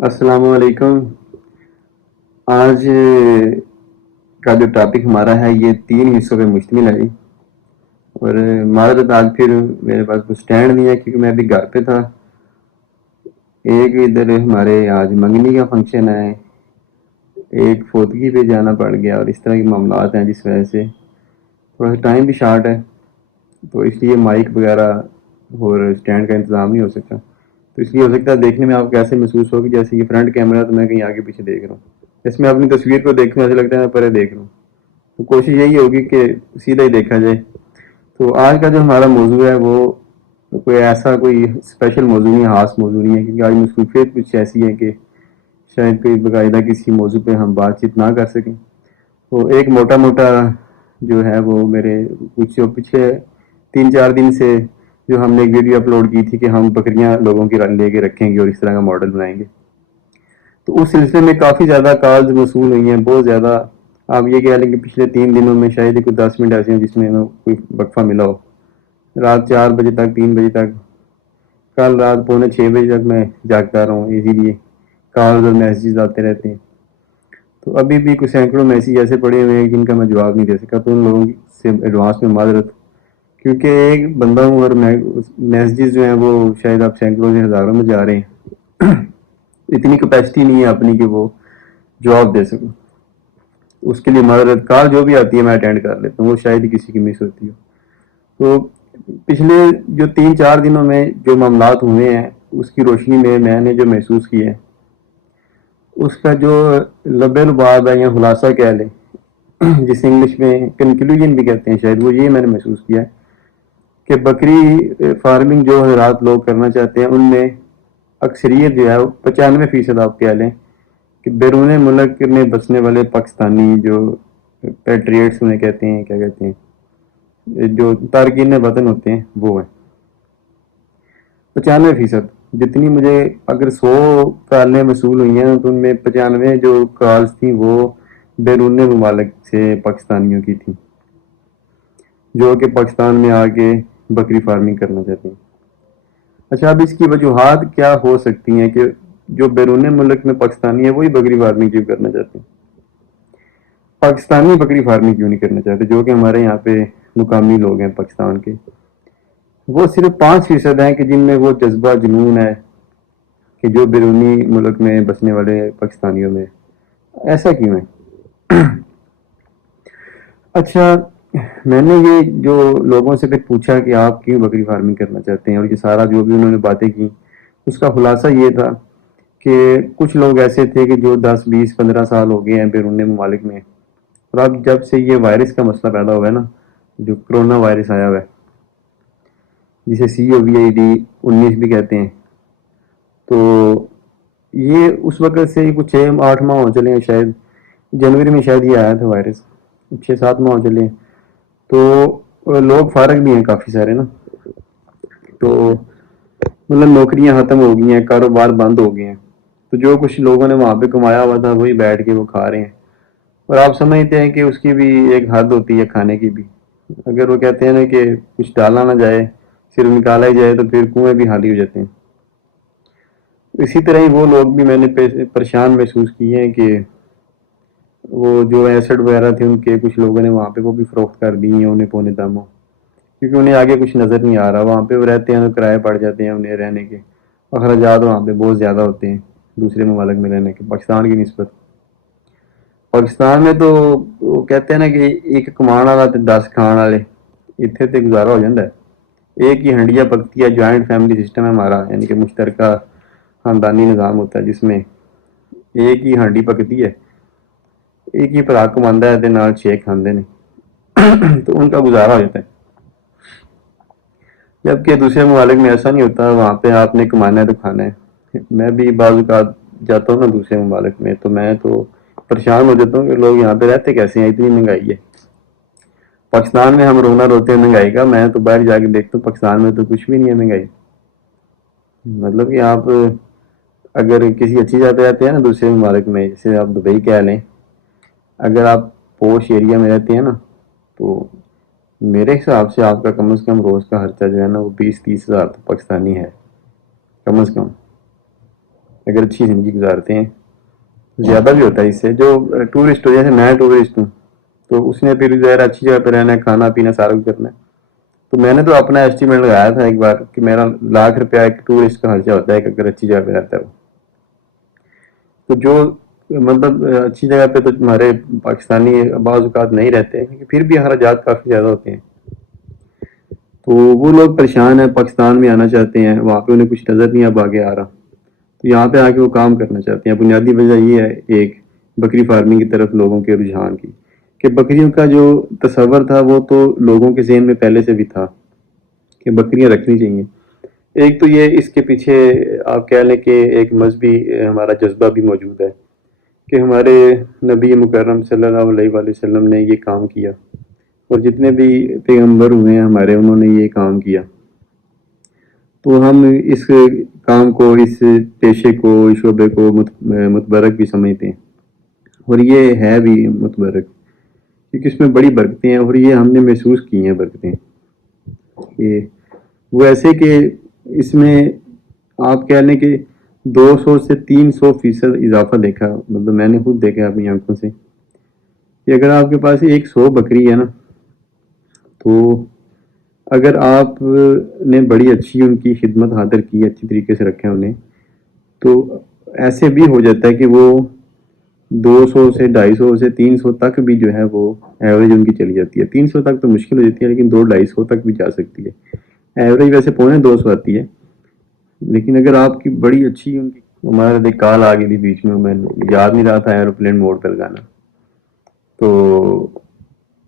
السلام علیکم۔ آج کا جو ٹاپک ہمارا ہے یہ 3 حصوں پہ مشتمل ہے جی۔ اور معذرت آج پھر میرے پاس کوئی سٹینڈ نہیں ہے کیونکہ میں ابھی گھر پہ تھا۔ ایک ادھر ہمارے آج منگنی کا فنکشن ہے، ایک فوتگی پہ جانا پڑ گیا اور اس طرح کے معاملات ہیں جس وجہ سے تھوڑا سا ٹائم بھی شارٹ ہے، تو اس لیے مائک وغیرہ اور سٹینڈ کا انتظام نہیں ہو سکتا۔ تو اس لیے ہو سکتا ہے دیکھنے میں آپ کو ایسے محسوس ہوگی جیسے یہ فرنٹ کیمرہ تو میں کہیں آگے پیچھے دیکھ رہا ہوں، اس میں اپنی تصویر کو دیکھنے ایسا لگتا ہے میں پرے دیکھ رہا ہوں۔ تو کوشش یہی ہوگی کہ سیدھا ہی دیکھا جائے۔ تو آج کا جو ہمارا موضوع ہے وہ کوئی اسپیشل موضوع نہیں ہے، خاص موضوع نہیں ہے، کیونکہ آج مصروفیت کچھ ایسی ہے کہ شاید کوئی باقاعدہ کسی موضوع پہ ہم بات چیت نہ کر سکیں۔ تو ایک موٹا موٹا جو ہے وہ میرے کچھ پچھلے 3-4 دن سے جو ہم نے ایک ویڈیو اپلوڈ کی تھی کہ ہم بکریاں لوگوں کی لے کے رکھیں گے اور اس طرح کا ماڈل بنائیں گے، تو اس سلسلے میں کافی زیادہ کالز موصول ہوئی ہیں، بہت زیادہ۔ آپ یہ کہہ لیں کہ پچھلے 3 دنوں میں شاید ہی کوئی 10 منٹ ایسے ہیں جس میں کوئی وقفہ ملا ہو، رات 4 بجے تک، 3 بجے تک، کل رات پونے 6 بجے تک میں جاگتا رہا ہوں، اسی لیے کالز اور میسیجز آتے رہتے ہیں۔ تو ابھی بھی کچھ سینکڑوں میسیج ایسے پڑے ہوئے ہیں جن کا میں جواب نہیں دے سکا، تو ان لوگوں سے ایڈوانس میں معذرت، کیونکہ ایک بندہ ہوں اور میسیجز جو ہیں وہ شاید آپ سینکڑوں سے ہزاروں میں جا رہے ہیں، اتنی کیپیسٹی نہیں ہے اپنی کہ وہ جواب دے سکوں۔ اس کے لیے معذرت، کال جو بھی آتی ہے میں اٹینڈ کر لیتا ہوں، وہ شاید ہی کسی کی مس ہوتی ہو۔ تو پچھلے جو 3-4 دنوں میں جو معاملات ہوئے ہیں اس کی روشنی میں نے جو محسوس کیا ہے، اس کا جو لب لباب ہے یا خلاصہ کہہ لیں، جس انگلش میں کنکلوژن بھی کہتے ہیں شاید، وہ یہ میں نے محسوس کیا ہے کہ بکری فارمنگ جو حضرات لوگ کرنا چاہتے ہیں ان میں اکثریت جو ہے 95% آپ کہہ لیں کہ بیرون ملک میں بسنے والے پاکستانی جو پیٹریٹس انہیں کہتے ہیں، کیا کہتے ہیں، جو تارکین وطن ہوتے ہیں، وہ ہیں 95%۔ جتنی مجھے اگر 100 کالیں وصول ہوئی ہیں تو ان میں 95 جو کالز تھیں وہ بیرون ممالک سے پاکستانیوں کی تھیں جو کہ پاکستان میں آ کے بکری فارمنگ کرنا چاہتے ہیں۔ اچھا، اب اس کی وجوہات کیا ہو سکتی ہیں کہ جو بیرون ملک میں پاکستانی ہے وہی بکری فارمنگ کیوں کرنا چاہتے ہیں؟ پاکستانی بکری فارمنگ کیوں نہیں کرنا چاہتے جو کہ ہمارے یہاں پہ مقامی لوگ ہیں پاکستان کے؟ وہ صرف 5% ہیں کہ جن میں وہ جذبہ جنون ہے کہ جو بیرونی ملک میں بسنے والے پاکستانیوں میں۔ ایسا کیوں ہے؟ اچھا، میں نے یہ جو لوگوں سے پھر پوچھا کہ آپ کیوں بکری فارمنگ کرنا چاہتے ہیں، اور یہ سارا جو بھی انہوں نے باتیں کی اس کا خلاصہ یہ تھا کہ کچھ لوگ ایسے تھے کہ جو 10-20-15 سال ہو گئے ہیں بیرون ممالک میں، اور اب جب سے یہ وائرس کا مسئلہ پیدا ہوا ہے نا، جو کرونا وائرس آیا ہوا ہے جسے COVID-19 بھی کہتے ہیں، تو یہ اس وقت سے کچھ 6-8 ماہ ہو چلے ہیں، شاید جنوری میں شاید یہ آیا تھا وائرس، 6-7 ماہ ہو چلے ہیں، تو لوگ فارغ بھی ہیں کافی سارے نا، تو مطلب نوکریاں ختم ہو گئی ہیں، کاروبار بند ہو گئے ہیں، تو جو کچھ لوگوں نے وہاں پہ کمایا ہوا تھا وہی بیٹھ کے وہ کھا رہے ہیں، اور آپ سمجھتے ہیں کہ اس کی بھی ایک حد ہوتی ہے کھانے کی بھی، اگر وہ کہتے ہیں نا کہ کچھ ڈالا نہ جائے صرف نکالا ہی جائے تو پھر کنویں بھی خالی ہو جاتے ہیں۔ اسی طرح ہی وہ لوگ بھی میں نے پریشان محسوس کیے ہیں کہ وہ جو ایسڈ وغیرہ تھے ان کے کچھ لوگوں نے وہاں پہ وہ بھی فروخت کر دی ہیں انہیں پونے داموں، کیونکہ انہیں آگے کچھ نظر نہیں آ رہا، وہاں پہ وہ رہتے ہیں تو کرائے پڑ جاتے ہیں انہیں رہنے کے، اخراجات وہاں پہ بہت زیادہ ہوتے ہیں دوسرے ممالک میں رہنے کے پاکستان کی نسبت۔ پاکستان میں تو وہ کہتے ہیں نا کہ ایک کمان والا تے 10 کھان والے، اتنے تے گزارا ہو جاتا ہے، ایک ہی ہنڈیا پکتی ہے، جوائنٹ فیملی سسٹم ہے ہمارا، یعنی کہ مشترکہ خاندانی نظام ہوتا ہے جس میں ایک ہی ہانڈی پکتی ہے، ایک ہی بھرا کماندا ہے تے نال 6 کھاندے نے، تو ان کا گزارا ہو جاتا ہے۔ جبکہ دوسرے ممالک میں ایسا نہیں ہوتا، وہاں پہ آپ نے کمانا ہے تو کھانا ہے۔ میں بھی بعض اوقات جاتا ہوں نا دوسرے ممالک میں، تو میں تو پریشان ہو جاتا ہوں کہ لوگ یہاں پہ رہتے کیسے ہیں، اتنی مہنگائی ہے۔ پاکستان میں ہم رونا روتے ہیں مہنگائی کا، میں تو باہر جا کے دیکھتا ہوں پاکستان میں تو کچھ بھی نہیں ہے مہنگائی، مطلب کہ آپ اگر کسی اچھی جگہ رہتے ہیں نا دوسرے ممالک میں، جیسے آپ دبئی کہہ لیں، اگر آپ پوش ایریا میں رہتے ہیں نا تو میرے حساب سے آپ کا کم از کم روز کا خرچہ جو ہے نا وہ 20-30 ہزار تو پاکستانی ہے کم از کم۔ اگر اچھی زندگی گزارتے ہیں. زیادہ بھی ہوتا ہے اس سے. جو ٹورسٹ ہو، جیسے میں ٹورسٹ ہوں تو اس نے پھر ظاہر اچھی جگہ پہ رہنا ہے، کھانا پینا سارا کچھ کرنا ہے. تو میں نے تو اپنا ایسٹیمیٹ لگایا تھا ایک بار کہ میرا ₹1,00,000 ایک ٹورسٹ کا خرچہ ہوتا ہے اگر اچھی جگہ پہ رہتا ہے. تو جو مطلب اچھی جگہ پہ تو ہمارے پاکستانی بعض اوقات نہیں رہتے، پھر بھی اخراجات کافی زیادہ ہوتے ہیں. تو وہ لوگ پریشان ہیں، پاکستان میں آنا چاہتے ہیں، وہاں پہ انہیں کچھ نظر نہیں اب آگے آ رہا، تو یہاں پہ آ کے وہ کام کرنا چاہتے ہیں. بنیادی وجہ یہ ہے ایک بکری فارمنگ کی طرف لوگوں کے رجحان کی، کہ بکریوں کا جو تصور تھا وہ تو لوگوں کے ذہن میں پہلے سے بھی تھا کہ بکریاں رکھنی چاہیے. ایک تو یہ اس کے پیچھے آپ کہہ لیں کہ ایک مذہبی ہمارا جذبہ بھی موجود ہے کہ ہمارے نبی مکرم صلی اللہ علیہ وآلہ وسلم نے یہ کام کیا، اور جتنے بھی پیغمبر ہوئے ہیں ہمارے انہوں نے یہ کام کیا. تو ہم اس کام کو، اس پیشے کو، اس شعبے کو متبرک بھی سمجھتے ہیں، اور یہ ہے بھی متبرک کیونکہ اس میں بڑی برکتیں ہیں، اور یہ ہم نے محسوس کی ہیں برکتیں. کہ وہ ایسے کہ اس میں آپ کہہ لیں کہ 200 سے 300% اضافہ دیکھا، مطلب میں نے خود دیکھا اپنی آنکھوں سے کہ اگر آپ کے پاس 100 بکری ہے نا، تو اگر آپ نے بڑی اچھی ان کی خدمت خاطر کی، اچھی طریقے سے رکھیں انہیں، تو ایسے بھی ہو جاتا ہے کہ وہ 200 سے 250 سے 300 تک بھی جو ہے وہ ایوریج ان کی چلی جاتی ہے. 300 تک تو مشکل ہو جاتی ہے، لیکن 200-250 تک بھی جا سکتی ہے. ایوریج ویسے 250 آتی ہے، لیکن اگر آپ کی بڑی اچھی ان کی. ہمارے کال آ گئی تھی بیچ میں یاد نہیں رہا تھا ایروپلین موڈ پہ لگانا، تو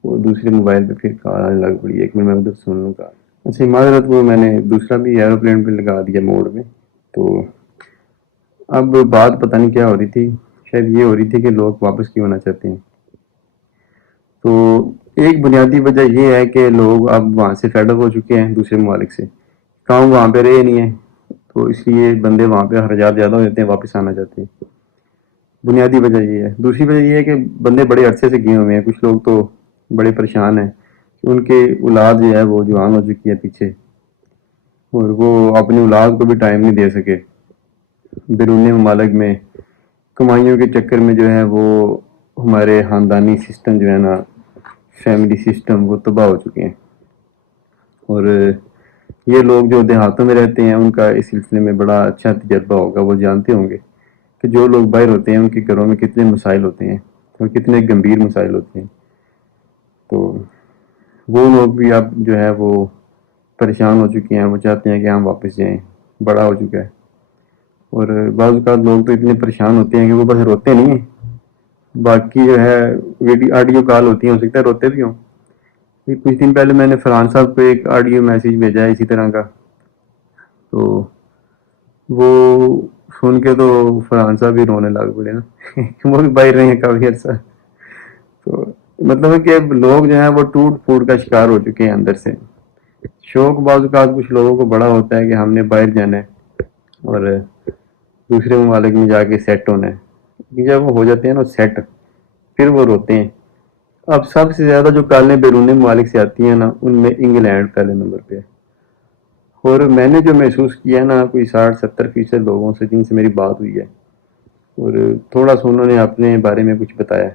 وہ دوسرے موبائل پہ پھر کال آنے لگ پڑی. ایک منٹ میں ادھر سن لوں کال. اچھا معذرت، وہ میں نے دوسرا بھی ایروپلین پہ لگا دیا موڈ میں. تو اب بات پتہ نہیں کیا ہو رہی تھی، شاید یہ ہو رہی تھی کہ لوگ واپس کیوں آنا چاہتے ہیں. تو ایک بنیادی وجہ یہ ہے کہ لوگ اب وہاں سے فیڈ اپ ہو چکے ہیں دوسرے ممالک سے، کام وہاں پہ رہے نہیں ہے، تو اس لیے بندے وہاں پہ اخراجات زیادہ ہو جاتے ہیں، واپس آنا چاہتے ہیں. بنیادی وجہ یہ ہے. دوسری وجہ یہ ہے کہ بندے بڑے عرصے سے گئے ہوئے ہیں، کچھ لوگ تو بڑے پریشان ہیں کہ ان کے اولاد جو ہے وہ جوان ہو چکی ہے پیچھے، اور وہ اپنی اولاد کو بھی ٹائم نہیں دے سکے. بیرون ممالک میں کمائیوں کے چکر میں جو ہے وہ ہمارے خاندانی سسٹم جو ہے نا، فیملی سسٹم، وہ تباہ ہو چکے ہیں. اور یہ لوگ جو دیہاتوں میں رہتے ہیں ان کا اس سلسلے میں بڑا اچھا تجربہ ہوگا، وہ جانتے ہوں گے کہ جو لوگ باہر ہوتے ہیں ان کے گھروں میں کتنے مسائل ہوتے ہیں اور کتنے گمبھیر مسائل ہوتے ہیں. تو وہ لوگ بھی اب جو ہے وہ پریشان ہو چکے ہیں، وہ چاہتے ہیں کہ ہم واپس جائیں، بڑا ہو چکا ہے. اور بعض اوقات لوگ تو اتنے پریشان ہوتے ہیں کہ وہ بس روتے نہیں ہیں، باقی جو ہے ویڈیو آڈیو کال ہوتی ہیں، ہو سکتا ہے روتے بھی ہوں. کچھ دن پہلے میں نے فرحان صاحب کو ایک آڈیو میسیج بھیجا ہے اسی طرح کا، تو وہ سن کے تو فرحان صاحب بھی رونے لگ پڑے نا وہ بھی باہر رہے ہیں کافی عرصہ. تو مطلب ہے کہ لوگ جو ہیں وہ ٹوٹ پھوٹ کا شکار ہو چکے ہیں اندر سے. شوق بعض اوقات کچھ لوگوں کو بڑا ہوتا ہے کہ ہم نے باہر جانا ہے اور دوسرے ممالک میں جا کے سیٹ ہونا ہے. جب وہ ہو جاتے ہیں نا سیٹ، پھر وہ روتے ہیں. اب سب سے زیادہ جو کالیں بیرون ممالک سے آتی ہیں نا، ان میں انگلینڈ پہلے نمبر پہ ہے. اور میں نے جو محسوس کیا نا، کوئی 60-70% لوگوں سے جن سے میری بات ہوئی ہے، اور تھوڑا سا انہوں نے اپنے بارے میں کچھ بتایا،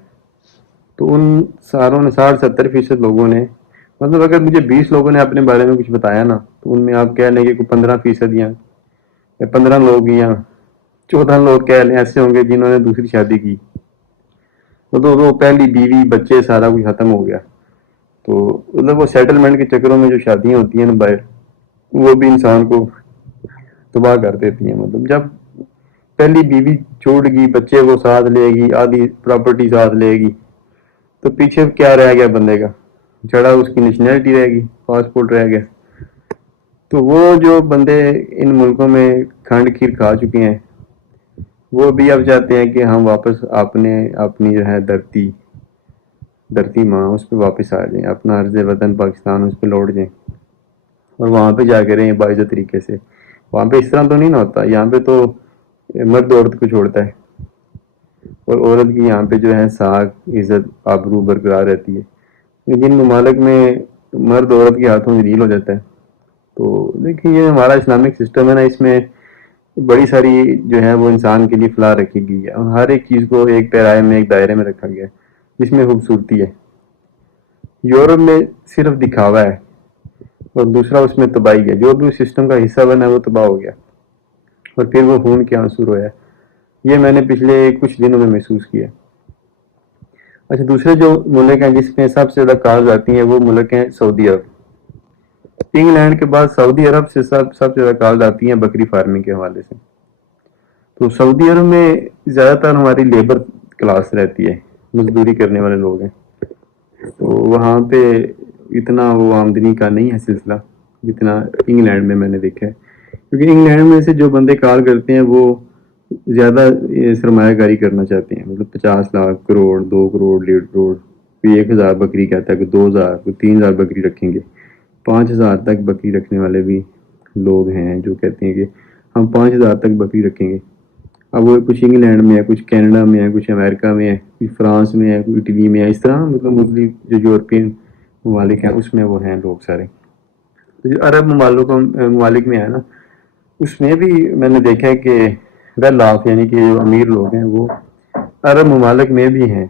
تو ان ساروں نے 60-70% لوگوں نے، مطلب اگر مجھے 20 لوگوں نے اپنے بارے میں کچھ بتایا نا، تو ان میں آپ کہہ لیں کہ کوئی 15% یا 15 لوگ یا 14 لوگ کہہ لیں ایسے ہوں گے جنہوں نے دوسری شادی کی. تو پہلی بیوی بچے سارا کچھ ختم ہو گیا. تو مطلب وہ سیٹلمنٹ کے چکروں میں جو شادیاں ہوتی ہیں نا باہر، وہ بھی انسان کو تباہ کر دیتی ہیں. مطلب جب پہلی بیوی چھوڑ گئی، بچے وہ ساتھ لے گی، آدھی پراپرٹی ساتھ لے گی، تو پیچھے کیا رہ گیا بندے کا؟ چڑھا اس کی نیشنلٹی رہ گئی، پاسپورٹ رہ گیا. تو وہ جو بندے ان ملکوں میں کھنڈ کھیر کھا چکے ہیں، وہ بھی اب چاہتے ہیں کہ ہم واپس اپنی جو ہے دھرتی ماں اس پہ واپس آ جائیں، اپنا عرض وطن پاکستان اس پہ لوٹ جائیں، اور وہاں پہ جا کے رہیں باعزت طریقے سے. وہاں پہ اس طرح تو نہیں نہ ہوتا. یہاں پہ تو مرد عورت کو چھوڑتا ہے، اور عورت کی یہاں پہ جو ہے ساکھ عزت آبرو برقرار رہتی ہے. جن ممالک میں مرد عورت کے ہاتھوں ذلیل ہو جاتا ہے، تو دیکھیں یہ ہمارا اسلامک سسٹم ہے نا، اس میں بڑی ساری جو ہے وہ انسان کے لیے فلاح رکھی گئی ہے، اور ہر ایک چیز کو ایک پیرائے میں، ایک دائرے میں رکھا گیا ہے جس میں خوبصورتی ہے۔ یورپ میں صرف دکھاوا ہے، اور دوسرا اس میں تباہی ہے۔ جو بھی اس سسٹم کا حصہ بنا ہے وہ تباہ ہو گیا، اور پھر وہ خون کے آنسو رویا۔ یہ میں نے پچھلے کچھ دنوں میں محسوس کیا۔ اچھا، دوسرے جو ملک ہیں جس میں سب سے زیادہ کارز آتی ہیں وہ ملک ہیں سعودی عرب۔ انگلینڈ کے بعد سعودی عرب سے سب سے زیادہ کارز آتی ہیں بکری فارمنگ کے حوالے سے۔ تو سعودی عرب میں زیادہ تر ہماری لیبر کلاس رہتی ہے، مزدوری کرنے والے لوگ ہیں، تو وہاں پہ اتنا وہ آمدنی کا نہیں ہے سلسلہ جتنا انگلینڈ میں نے دیکھا ہے، کیونکہ انگلینڈ میں سے جو بندے کار کرتے ہیں وہ زیادہ سرمایہ کاری کرنا چاہتے ہیں، مطلب 50 لاکھ، کروڑ، 2 کروڑ، 1.5 کروڑ، کوئی 1,000 بکری کہتا ہے، کوئی 2,000، کوئی 3,000 بکری رکھیں گے، 5,000 تک بکری رکھنے والے بھی لوگ ہیں جو کہتے ہیں کہ ہم 5,000 تک بکری رکھیں گے۔ اب وہ کچھ انگلینڈ میں ہے، کچھ کینیڈا میں ہے، کچھ امریکہ میں ہے، کچھ فرانس میں ہے، کچھ اٹلی میں ہے، اس طرح مطلب مختلف جو یورپین ممالک ہیں اس میں وہ ہیں لوگ سارے۔ تو جو عرب ممالک میں ہے نا، اس میں بھی میں نے دیکھا ہے کہ ویل آف یعنی کہ جو امیر لوگ ہیں وہ عرب ممالک میں بھی ہیں،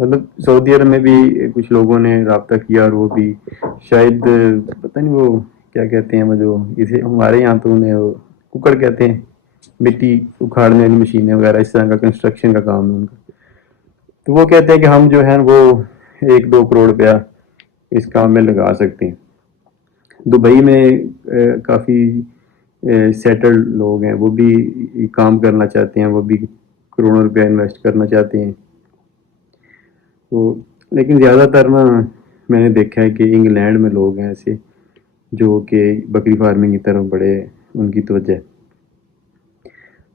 مطلب سعودی عرب میں بھی کچھ لوگوں نے رابطہ کیا، اور وہ بھی شاید پتہ نہیں وہ کیا کہتے ہیں، وہ جو اسے ہمارے یہاں تو انہیں وہ ککڑ کہتے ہیں، مٹی اکھاڑنے والی مشینیں وغیرہ، اس طرح کا کنسٹرکشن کا کام ہے ان کا۔ تو وہ کہتے ہیں کہ ہم جو ہے وہ 1-2 کروڑ روپیہ اس کام میں لگا سکتے ہیں۔ دبئی میں کافی سیٹلڈ لوگ ہیں، وہ بھی کام کرنا چاہتے ہیں، وہ بھی کروڑوں روپیہ انویسٹ کرنا چاہتے ہیں۔ تو لیکن زیادہ تر نا میں نے دیکھا ہے کہ انگلینڈ میں لوگ ہیں ایسے جو کہ بکری فارمنگ کی طرف بڑے ان کی توجہ ہے۔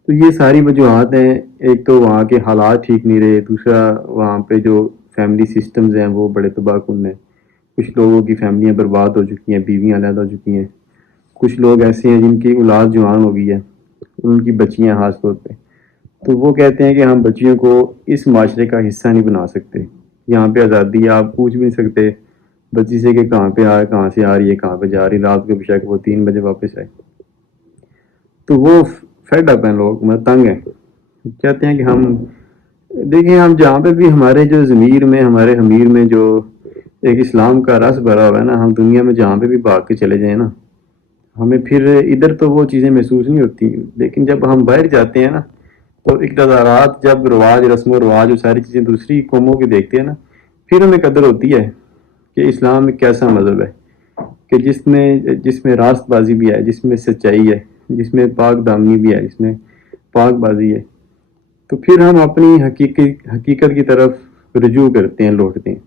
تو یہ ساری وجوہات ہیں، ایک تو وہاں کے حالات ٹھیک نہیں رہے، دوسرا وہاں پہ جو فیملی سسٹمز ہیں وہ بڑے تباہ کن ہیں، کچھ لوگوں کی فیملیاں برباد ہو چکی ہیں، بیویاں علیحدہ ہو چکی ہیں، کچھ لوگ ایسے ہیں جن کی اولاد جوان ہو گئی ہے، ان کی بچیاں خاص طور پہ، تو وہ کہتے ہیں کہ ہم بچیوں کو اس معاشرے کا حصہ نہیں بنا سکتے، یہاں پہ آزادی ہے، آپ پوچھ بھی نہیں سکتے بچی سے کہ کہاں پہ کہاں سے آ رہی ہے، کہاں پہ جا رہی ہے، رات کو بے شک وہ 3 بجے واپس آئے۔ تو وہ فیڈ اپ ہیں لوگ، مطلب تنگ ہیں، کہتے ہیں کہ ہم دیکھیں، ہم جہاں پہ بھی ہمارے جو ضمیر میں، ہمارے حمیر میں جو ایک اسلام کا رس بھرا ہوا ہے نا، ہم دنیا میں جہاں پہ بھی بھاگ کے چلے جائیں نا، ہمیں پھر ادھر تو وہ چیزیں محسوس نہیں ہوتی، لیکن جب ہم باہر جاتے ہیں نا تو اقتدارات، جب رواج، رسم و رواج، وہ ساری چیزیں دوسری قوموں کی دیکھتے ہیں نا، پھر ہمیں قدر ہوتی ہے کہ اسلام ایک کیسا مذہب ہے، کہ جس میں راست بازی بھی ہے، جس میں سچائی ہے، جس میں پاک دامنی بھی ہے، جس میں پاک بازی ہے۔ تو پھر ہم اپنی حقیقت کی طرف رجوع کرتے ہیں، لوٹتے ہیں۔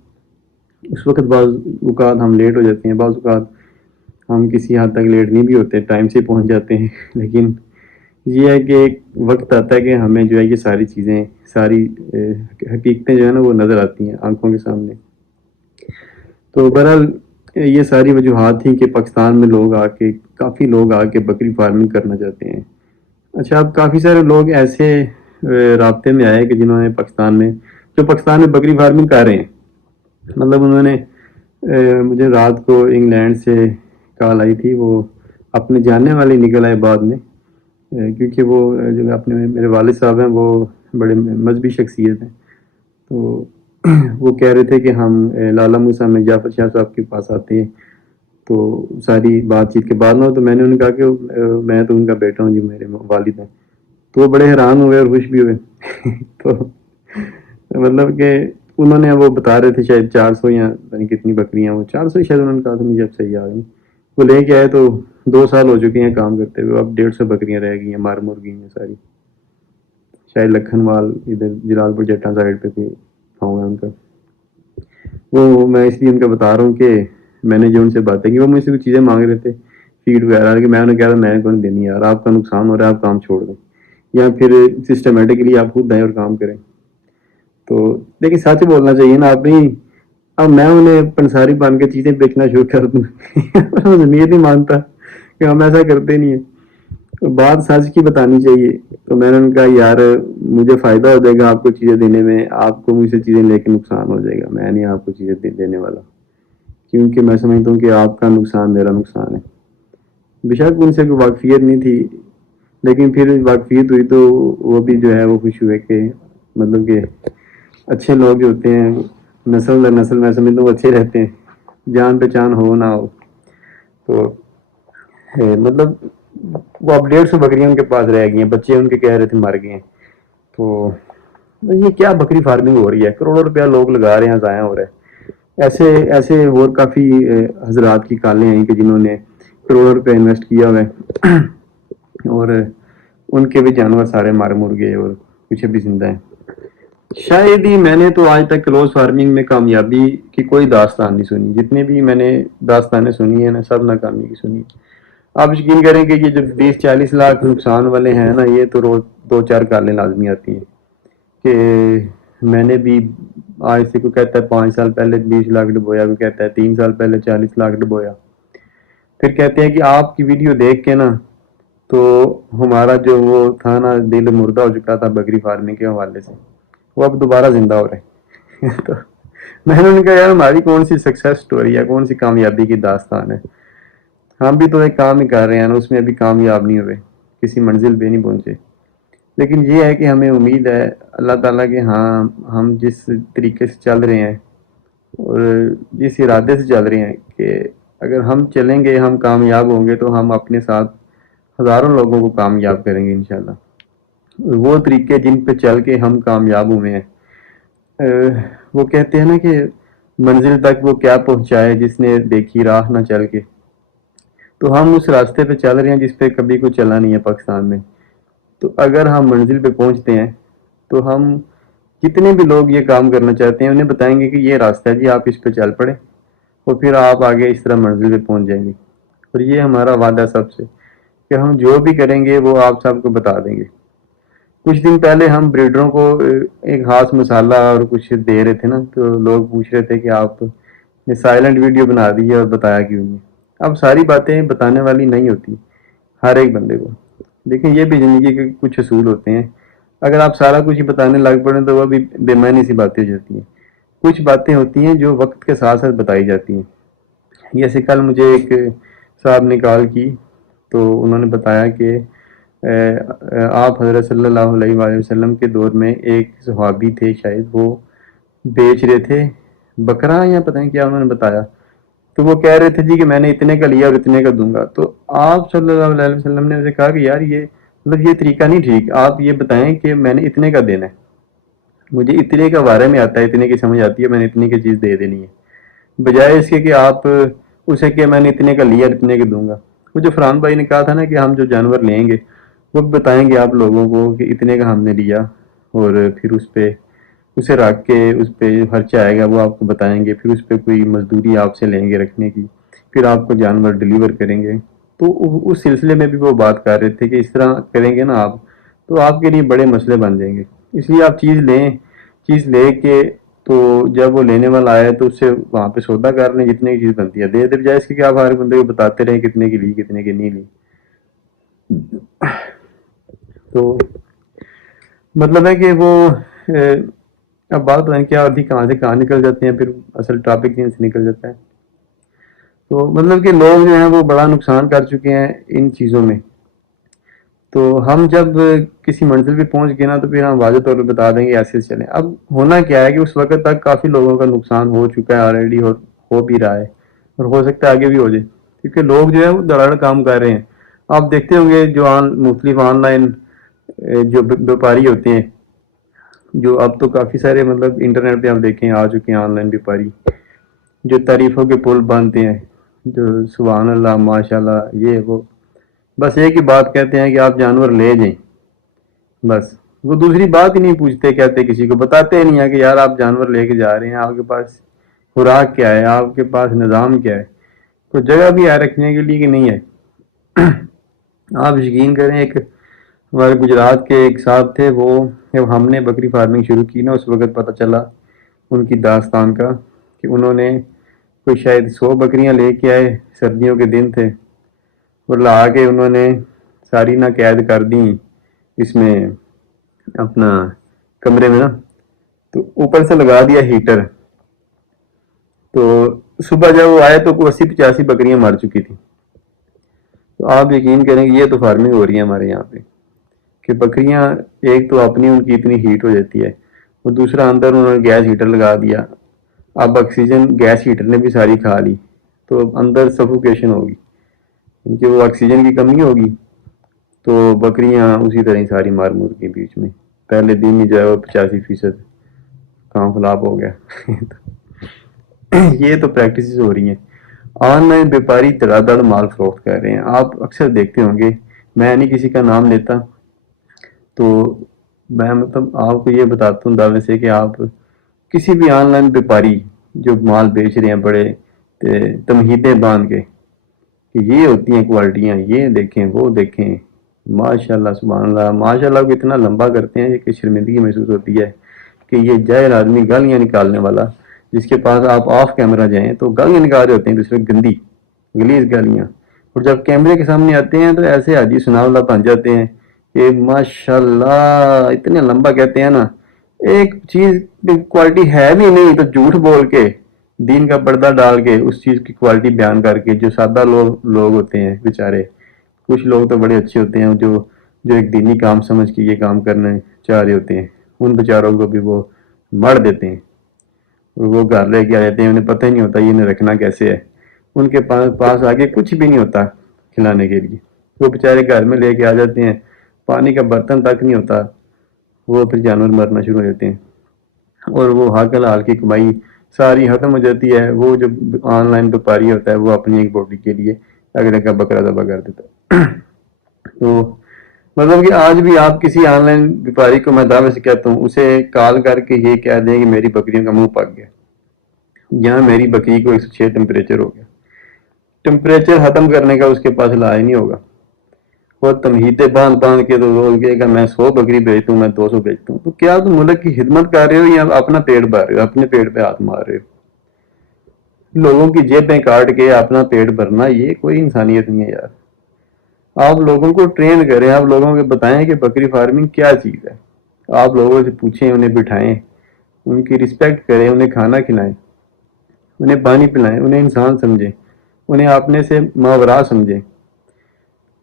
اس وقت بعض اوقات ہم لیٹ ہو جاتے ہیں، بعض اوقات ہم کسی حد تک لیٹ نہیں بھی ہوتے، ٹائم سے پہنچ جاتے ہیں، لیکن یہ ہے کہ ایک وقت آتا ہے کہ ہمیں جو ہے یہ ساری چیزیں، ساری حقیقتیں جو ہے نا وہ نظر آتی ہیں آنکھوں کے سامنے۔ تو بہرحال یہ ساری وجوہات تھیں کہ پاکستان میں کافی لوگ آ کے بکری فارمنگ کرنا چاہتے ہیں۔ اچھا، اب کافی سارے لوگ ایسے رابطے میں آئے کہ جنہوں نے پاکستان میں بکری فارمنگ کر رہے ہیں، مطلب انہوں نے مجھے رات کو انگلینڈ سے کال آئی تھی، وہ اپنے جاننے والے نکل آئے بعد میں، کیونکہ وہ جو اپنے میرے والد صاحب ہیں وہ بڑے مذہبی شخصیت ہیں، تو وہ کہہ رہے تھے کہ ہم لالہ موسیٰ میں جعفر شاہ صاحب کے پاس آتے ہیں، تو ساری بات چیت کے بعد میں تو میں نے انہیں کہا کہ میں تو ان کا بیٹا ہوں جی، میرے والد ہیں، تو وہ بڑے حیران ہوئے اور خوش بھی ہوئے تو مطلب کہ انہوں نے وہ بتا رہے تھے شاید 400 یا کتنی بکریاں، وہ 400 شاید انہوں نے کہا تھا، مجھے اب صحیح آ گئی، وہ لے کے آئے تو 2 سال ہو چکے ہیں کام کرتے ہوئے، اب 150 بکریاں رہ گئی ہیں، مر گئی ہیں ساری، شاید لکھن وال ادھر جلال پور جٹا سائڈ پہ کوئی گاؤں ہے ان کا۔ وہ میں اس لیے ان کا بتا رہا ہوں کہ میں نے جو ان سے باتیں کی، وہ مجھ سے کچھ چیزیں مانگ رہے تھے، فیڈ وغیرہ، کہ میں انہیں کہہ رہا میں نے کون دینی یار، آپ کا نقصان ہو رہا ہے، آپ کام چھوڑ دیں، یا پھر سسٹمیٹکلی آپ خود دیں اور کام کریں۔ تو لیکن سچ بولنا چاہیے نا، آپ نہیں، اب میں انہیں پنساری بن کے چیزیں بیچنا شروع کر دوں نیت نہیں مانتا کہ ہم ایسا کرتے نہیں ہیں، تو بات سچ کی بتانی چاہیے۔ تو میں نے ان کا یار مجھے فائدہ ہو جائے گا آپ کو چیزیں دینے میں، آپ کو مجھ سے چیزیں لے کے نقصان ہو جائے گا، میں نہیں آپ کو چیزیں دینے والا، کیونکہ میں سمجھتا ہوں کہ آپ کا نقصان میرا نقصان ہے۔ بے شک ان سے کوئی واقفیت نہیں تھی، لیکن پھر واقفیت ہوئی تو وہ بھی جو ہے وہ خوش ہوئے کہ مطلب کہ اچھے لوگ جو ہوتے ہیں نسل در نسل میں سمجھتا ہوں وہ اچھے رہتے ہیں، جان پہچان ہو نہ ہو. تو مطلب وہ اب 150 بکریاں ان کے پاس رہ گئی ہیں، بچے ان کے کہہ رہے تھے مر گئے ہیں. تو یہ کیا بکری فارمنگ ہو رہی ہے، کروڑوں روپیہ لوگ لگا رہے ہیں، ضائع ہو رہا ہے. ایسے ایسے اور کافی حضرات کی کالیں ہیں کہ جنہوں نے کروڑوں روپے انویسٹ کیا ہوا ہے اور ان کے بھی جانور سارے مار مر گئے اور کچھ ابھی زندہ ہیں. شاید ہی میں نے تو آج تک کلوز فارمنگ میں کامیابی کی کوئی داستان نہیں سنی. جتنے بھی میں نے داستانیں سنی ہیں نا، سب ناکامی کی سنی. آپ یقین کریں کہ یہ جو 20-40 لاکھ نقصان والے ہیں نا، یہ تو روز 2-4 کالیں لازمی آتی ہیں. کہ میں نے بھی آج سے کوئی کہتا ہے 5 سال پہلے 20 لاکھ ڈبویا، کوئی کہتا ہے 3 سال پہلے 40 لاکھ ڈبویا. پھر کہتے ہیں کہ آپ کی ویڈیو دیکھ کے نا تو ہمارا جو وہ تھا نا دل مردہ ہو چکا تھا بکری فارمنگ کے حوالے سے، وہ اب دوبارہ زندہ ہو رہے ہیں. تو میں نے کہا یار ہماری کون سی سکسیس سٹوری ہے، کون سی کامیابی کی داستان ہے. ہم بھی تو ایک کام ہی کر رہے ہیں نا، اس میں ابھی کامیاب نہیں ہوئے، کسی منزل پہ نہیں پہنچے. لیکن یہ ہے کہ ہمیں امید ہے اللہ تعالیٰ کے ہاں ہم جس طریقے سے چل رہے ہیں اور جس ارادے سے چل رہے ہیں کہ اگر ہم چلیں گے ہم کامیاب ہوں گے تو ہم اپنے ساتھ ہزاروں لوگوں کو کامیاب کریں گے انشاءاللہ. وہ طریقے جن پہ چل کے ہم کامیاب ہوئے ہیں، وہ کہتے ہیں نا کہ منزل تک وہ کیا پہنچائے جس نے دیکھی راہ نہ چل کے. تو ہم اس راستے پہ چل رہے ہیں جس پہ کبھی کوئی چلا نہیں ہے پاکستان میں. تو اگر ہم منزل پہ پہنچتے ہیں تو ہم جتنے بھی لوگ یہ کام کرنا چاہتے ہیں انہیں بتائیں گے کہ یہ راستہ ہے جی، آپ اس پہ چل پڑے اور پھر آپ آگے اس طرح منزل پہ پہنچ جائیں گے. اور یہ ہمارا وعدہ سب سے کہ ہم جو بھی کریں گے وہ آپ سب کو بتا دیں گے. کچھ دن پہلے ہم بریڈروں کو ایک خاص مسالہ اور کچھ دے رہے تھے نا، تو لوگ پوچھ رہے تھے کہ آپ نے سائلنٹ ویڈیو بنا دی ہے اور بتایا کیوں نہیں. اب ساری باتیں بتانے والی نہیں ہوتی ہر ایک بندے کو. دیکھیں یہ بھی زندگی کے کچھ اصول ہوتے ہیں، اگر آپ سارا کچھ ہی بتانے لگ پڑیں تو وہ بھی بے معنی سی باتیں ہو جاتی ہیں. کچھ باتیں ہوتی ہیں جو وقت کے ساتھ ساتھ بتائی جاتی ہیں. جیسے کل مجھے ایک صاحب نے کال کی تو انہوں نے بتایا کہ آپ حضرت صلی اللہ علیہ وآلہ وسلم کے دور میں ایک صحابی تھے، شاید وہ بیچ رہے تھے بکرا یا پتہ نہیں کیا انہوں نے بتایا. تو وہ کہہ رہے تھے جی کہ میں نے اتنے کا لیا اور اتنے کا دوں گا. تو آپ صلی اللہ علیہ وسلم نے اسے کہا کہ یار یہ مطلب یہ طریقہ نہیں ٹھیک. آپ یہ بتائیں کہ میں نے اتنے کا دینا ہے، مجھے اتنے کا بارے میں آتا ہے، اتنے کی سمجھ آتی ہے، میں نے اتنے کی چیز دے دینی ہے، بجائے اس کے کہ آپ اسے کہ میں نے اتنے کا لیا اتنے کے دوں گا. وہ جو فرحان بھائی نے کہا تھا نا کہ ہم جو جانور لیں گے وہ بتائیں گے آپ لوگوں کو کہ اتنے کا ہم نے لیا، اور پھر اس پہ اسے رکھ کے اس پہ جو خرچہ آئے گا وہ آپ کو بتائیں گے، پھر اس پہ کوئی مزدوری آپ سے لیں گے رکھنے کی، پھر آپ کو جانور ڈیلیور کریں گے. تو اس سلسلے میں بھی وہ بات کر رہے تھے کہ اس طرح کریں گے نا آپ تو آپ کے لیے بڑے مسئلے بن جائیں گے. اس لیے آپ چیز لیں، چیز لے کے تو جب وہ لینے والا آئے تو اس سے وہاں پہ سودا کر لیں، جتنے کی چیز بنتی ہے دے دے، بجائے اس کی کہ آپ ہر بندے کو بتاتے رہیں کتنے کی لی کتنے کی نہیں لی. تو مطلب ہے کہ وہ اب بات پتہ نہیں کیا آدھی کہاں سے کہاں نکل جاتے ہیں، پھر اصل ٹاپک یہیں سے نکل جاتا ہے. تو مطلب کہ لوگ جو ہیں وہ بڑا نقصان کر چکے ہیں ان چیزوں میں. تو ہم جب کسی منزل پہ پہنچ گئے نا تو پھر ہم واضح طور پہ بتا دیں گے ایسے چلیں. اب ہونا کیا ہے کہ اس وقت تک کافی لوگوں کا نقصان ہو چکا ہے آلریڈی، ہو بھی رہا ہے اور ہو سکتا ہے آگے بھی ہو جائے، کیونکہ لوگ جو ہے وہ دڑاڑ کام کر رہے ہیں. آپ دیکھتے ہوں گے جو مختلف آن لائن جو بیوپاری ہوتے ہیں، جو اب تو کافی سارے مطلب انٹرنیٹ پہ آپ دیکھیں آ چکے ہیں آن لائن بیوپاری، جو تعریفوں کے پل باندھتے ہیں، جو سبحان اللہ ماشاء اللہ یہ وہ، بس ایک ہی بات کہتے ہیں کہ آپ جانور لے جائیں، بس وہ دوسری بات ہی نہیں پوچھتے، کہتے کسی کو بتاتے ہی نہیں ہے کہ یار آپ جانور لے کے جا رہے ہیں، آپ کے پاس خوراک کیا ہے، آپ کے پاس نظام کیا ہے، کوئی جگہ بھی ہے رکھنے کے لیے کہ نہیں ہے. آپ یقین کریں ایک ہمارے گجرات کے ایک صاحب تھے، وہ جب ہم نے بکری فارمنگ شروع کی نا اس وقت پتہ چلا ان کی داستان کا کہ انہوں نے کوئی شاید 100 بکریاں لے کے آئے، سردیوں کے دن تھے، اور لا کے انہوں نے ساری نہ قید کر دیں اس میں اپنا کمرے میں نا، تو اوپر سے لگا دیا ہیٹر. تو صبح جب وہ آئے تو 80-85 بکریاں مر چکی تھی. تو آپ یقین کریں کہ یہ تو فارمنگ ہو رہی ہے ہمارے یہاں پہ. کہ بکریاں ایک تو اپنی ان کی اتنی ہیٹ ہو جاتی ہے، اور دوسرا اندر انہوں نے گیس ہیٹر لگا دیا، اب آکسیجن گیس ہیٹر نے بھی ساری کھا لی، تو اب اندر سفوکیشن ہوگی کیونکہ وہ آکسیجن کی کمی ہوگی، تو بکریاں اسی طرح ہی ساری مار مور کی بیچ میں پہلے دن ہی جو ہے وہ 85% کام خلاب ہو گیا یہ تو پریکٹسز ہو رہی ہیں۔ آن لائن بیپاری دڑا دڑ مال فروخت کر رہے ہیں، آپ اکثر دیکھتے ہوں گے، میں نہیں کسی کا نام لیتا، تو میں مطلب آپ کو یہ بتاتا ہوں دعوے سے کہ آپ کسی بھی آن لائن بیپاری جو مال بیچ رہے ہیں بڑے تمہیدیں باندھ کے کہ یہ ہوتی ہیں کوالٹیاں، یہ دیکھیں وہ دیکھیں، ماشاء اللہ سبحان اللہ، ماشاء اللہ کو اتنا لمبا کرتے ہیں کہ شرمندگی محسوس ہوتی ہے کہ یہ جاہل آدمی گالیاں نکالنے والا جس کے پاس آپ آف کیمرہ جائیں تو گالیاں نکال رہے ہوتے ہیں دوسرے گندی گلیز گالیاں، اور جب کیمرے کے سامنے آتے ہیں تو ایسے حدیث سنا اللہ بن جاتے ہیں کہ ماشاء اللہ اتنے لمبا کہتے ہیں نا، ایک چیز کوالٹی ہے بھی نہیں تو جھوٹ بول کے دین کا پردہ ڈال کے اس چیز کی کوالٹی بیان کر کے، جو سادہ لوگ ہوتے ہیں بیچارے، کچھ لوگ تو بڑے اچھے ہوتے ہیں جو ایک دینی کام سمجھ کے یہ کام کرنا چاہ رہے ہوتے ہیں، ان بیچاروں کو بھی وہ مر دیتے ہیں، وہ گھر لے کے آ جاتے ہیں، انہیں پتہ ہی نہیں ہوتا یہ انہیں رکھنا کیسے ہے، ان کے پاس آگے کچھ بھی نہیں ہوتا کھلانے کے لیے، وہ بیچارے گھر میں لے کے آ جاتے ہیں، پانی کا برتن تک نہیں ہوتا، وہ پھر جانور مرنا شروع ہو جاتے ہیں، اور وہ حق حلال کی کمائی ساری ختم ہو جاتی ہے، وہ جو آن لائن بیپاری ہوتا ہے وہ اپنی ایک بوٹی کے لیے اگلے کا بکرا ذبح کر دیتا ہے تو مطلب کہ آج بھی آپ کسی آن لائن بیپاری کو، میں دعوے سے کہتا ہوں، اسے کال کر کے یہ کہہ دیں کہ میری بکریوں کا منہ پک گیا، یہاں میری بکری کو 106 ٹمپریچر ہو گیا، ٹمپریچر ختم کرنے کا اس کے پاس علاج نہیں ہوگا، وہ تمہیدیں باندھ باندھ کے تو بول کے کہ میں 100 بکری بیچتا ہوں، میں 200 بیچتا ہوں، تو کیا تم ملک کی خدمت کر رہے ہو یا اپنا پیٹ بھر رہے ہو، اپنے پیٹ پہ ہاتھ مار رہے ہو؟ لوگوں کی جیبیں کاٹ کے اپنا پیٹ بھرنا یہ کوئی انسانیت نہیں ہے یار۔ آپ لوگوں کو ٹرین کریں، آپ لوگوں کو بتائیں کہ بکری فارمنگ کیا چیز ہے، آپ لوگوں سے پوچھیں، انہیں بٹھائیں، ان کی رسپیکٹ کریں، انہیں کھانا کھلائیں، انہیں پانی پلائیں، انہیں انسان سمجھیں، انہیں اپنے سے ماوراء سمجھیں،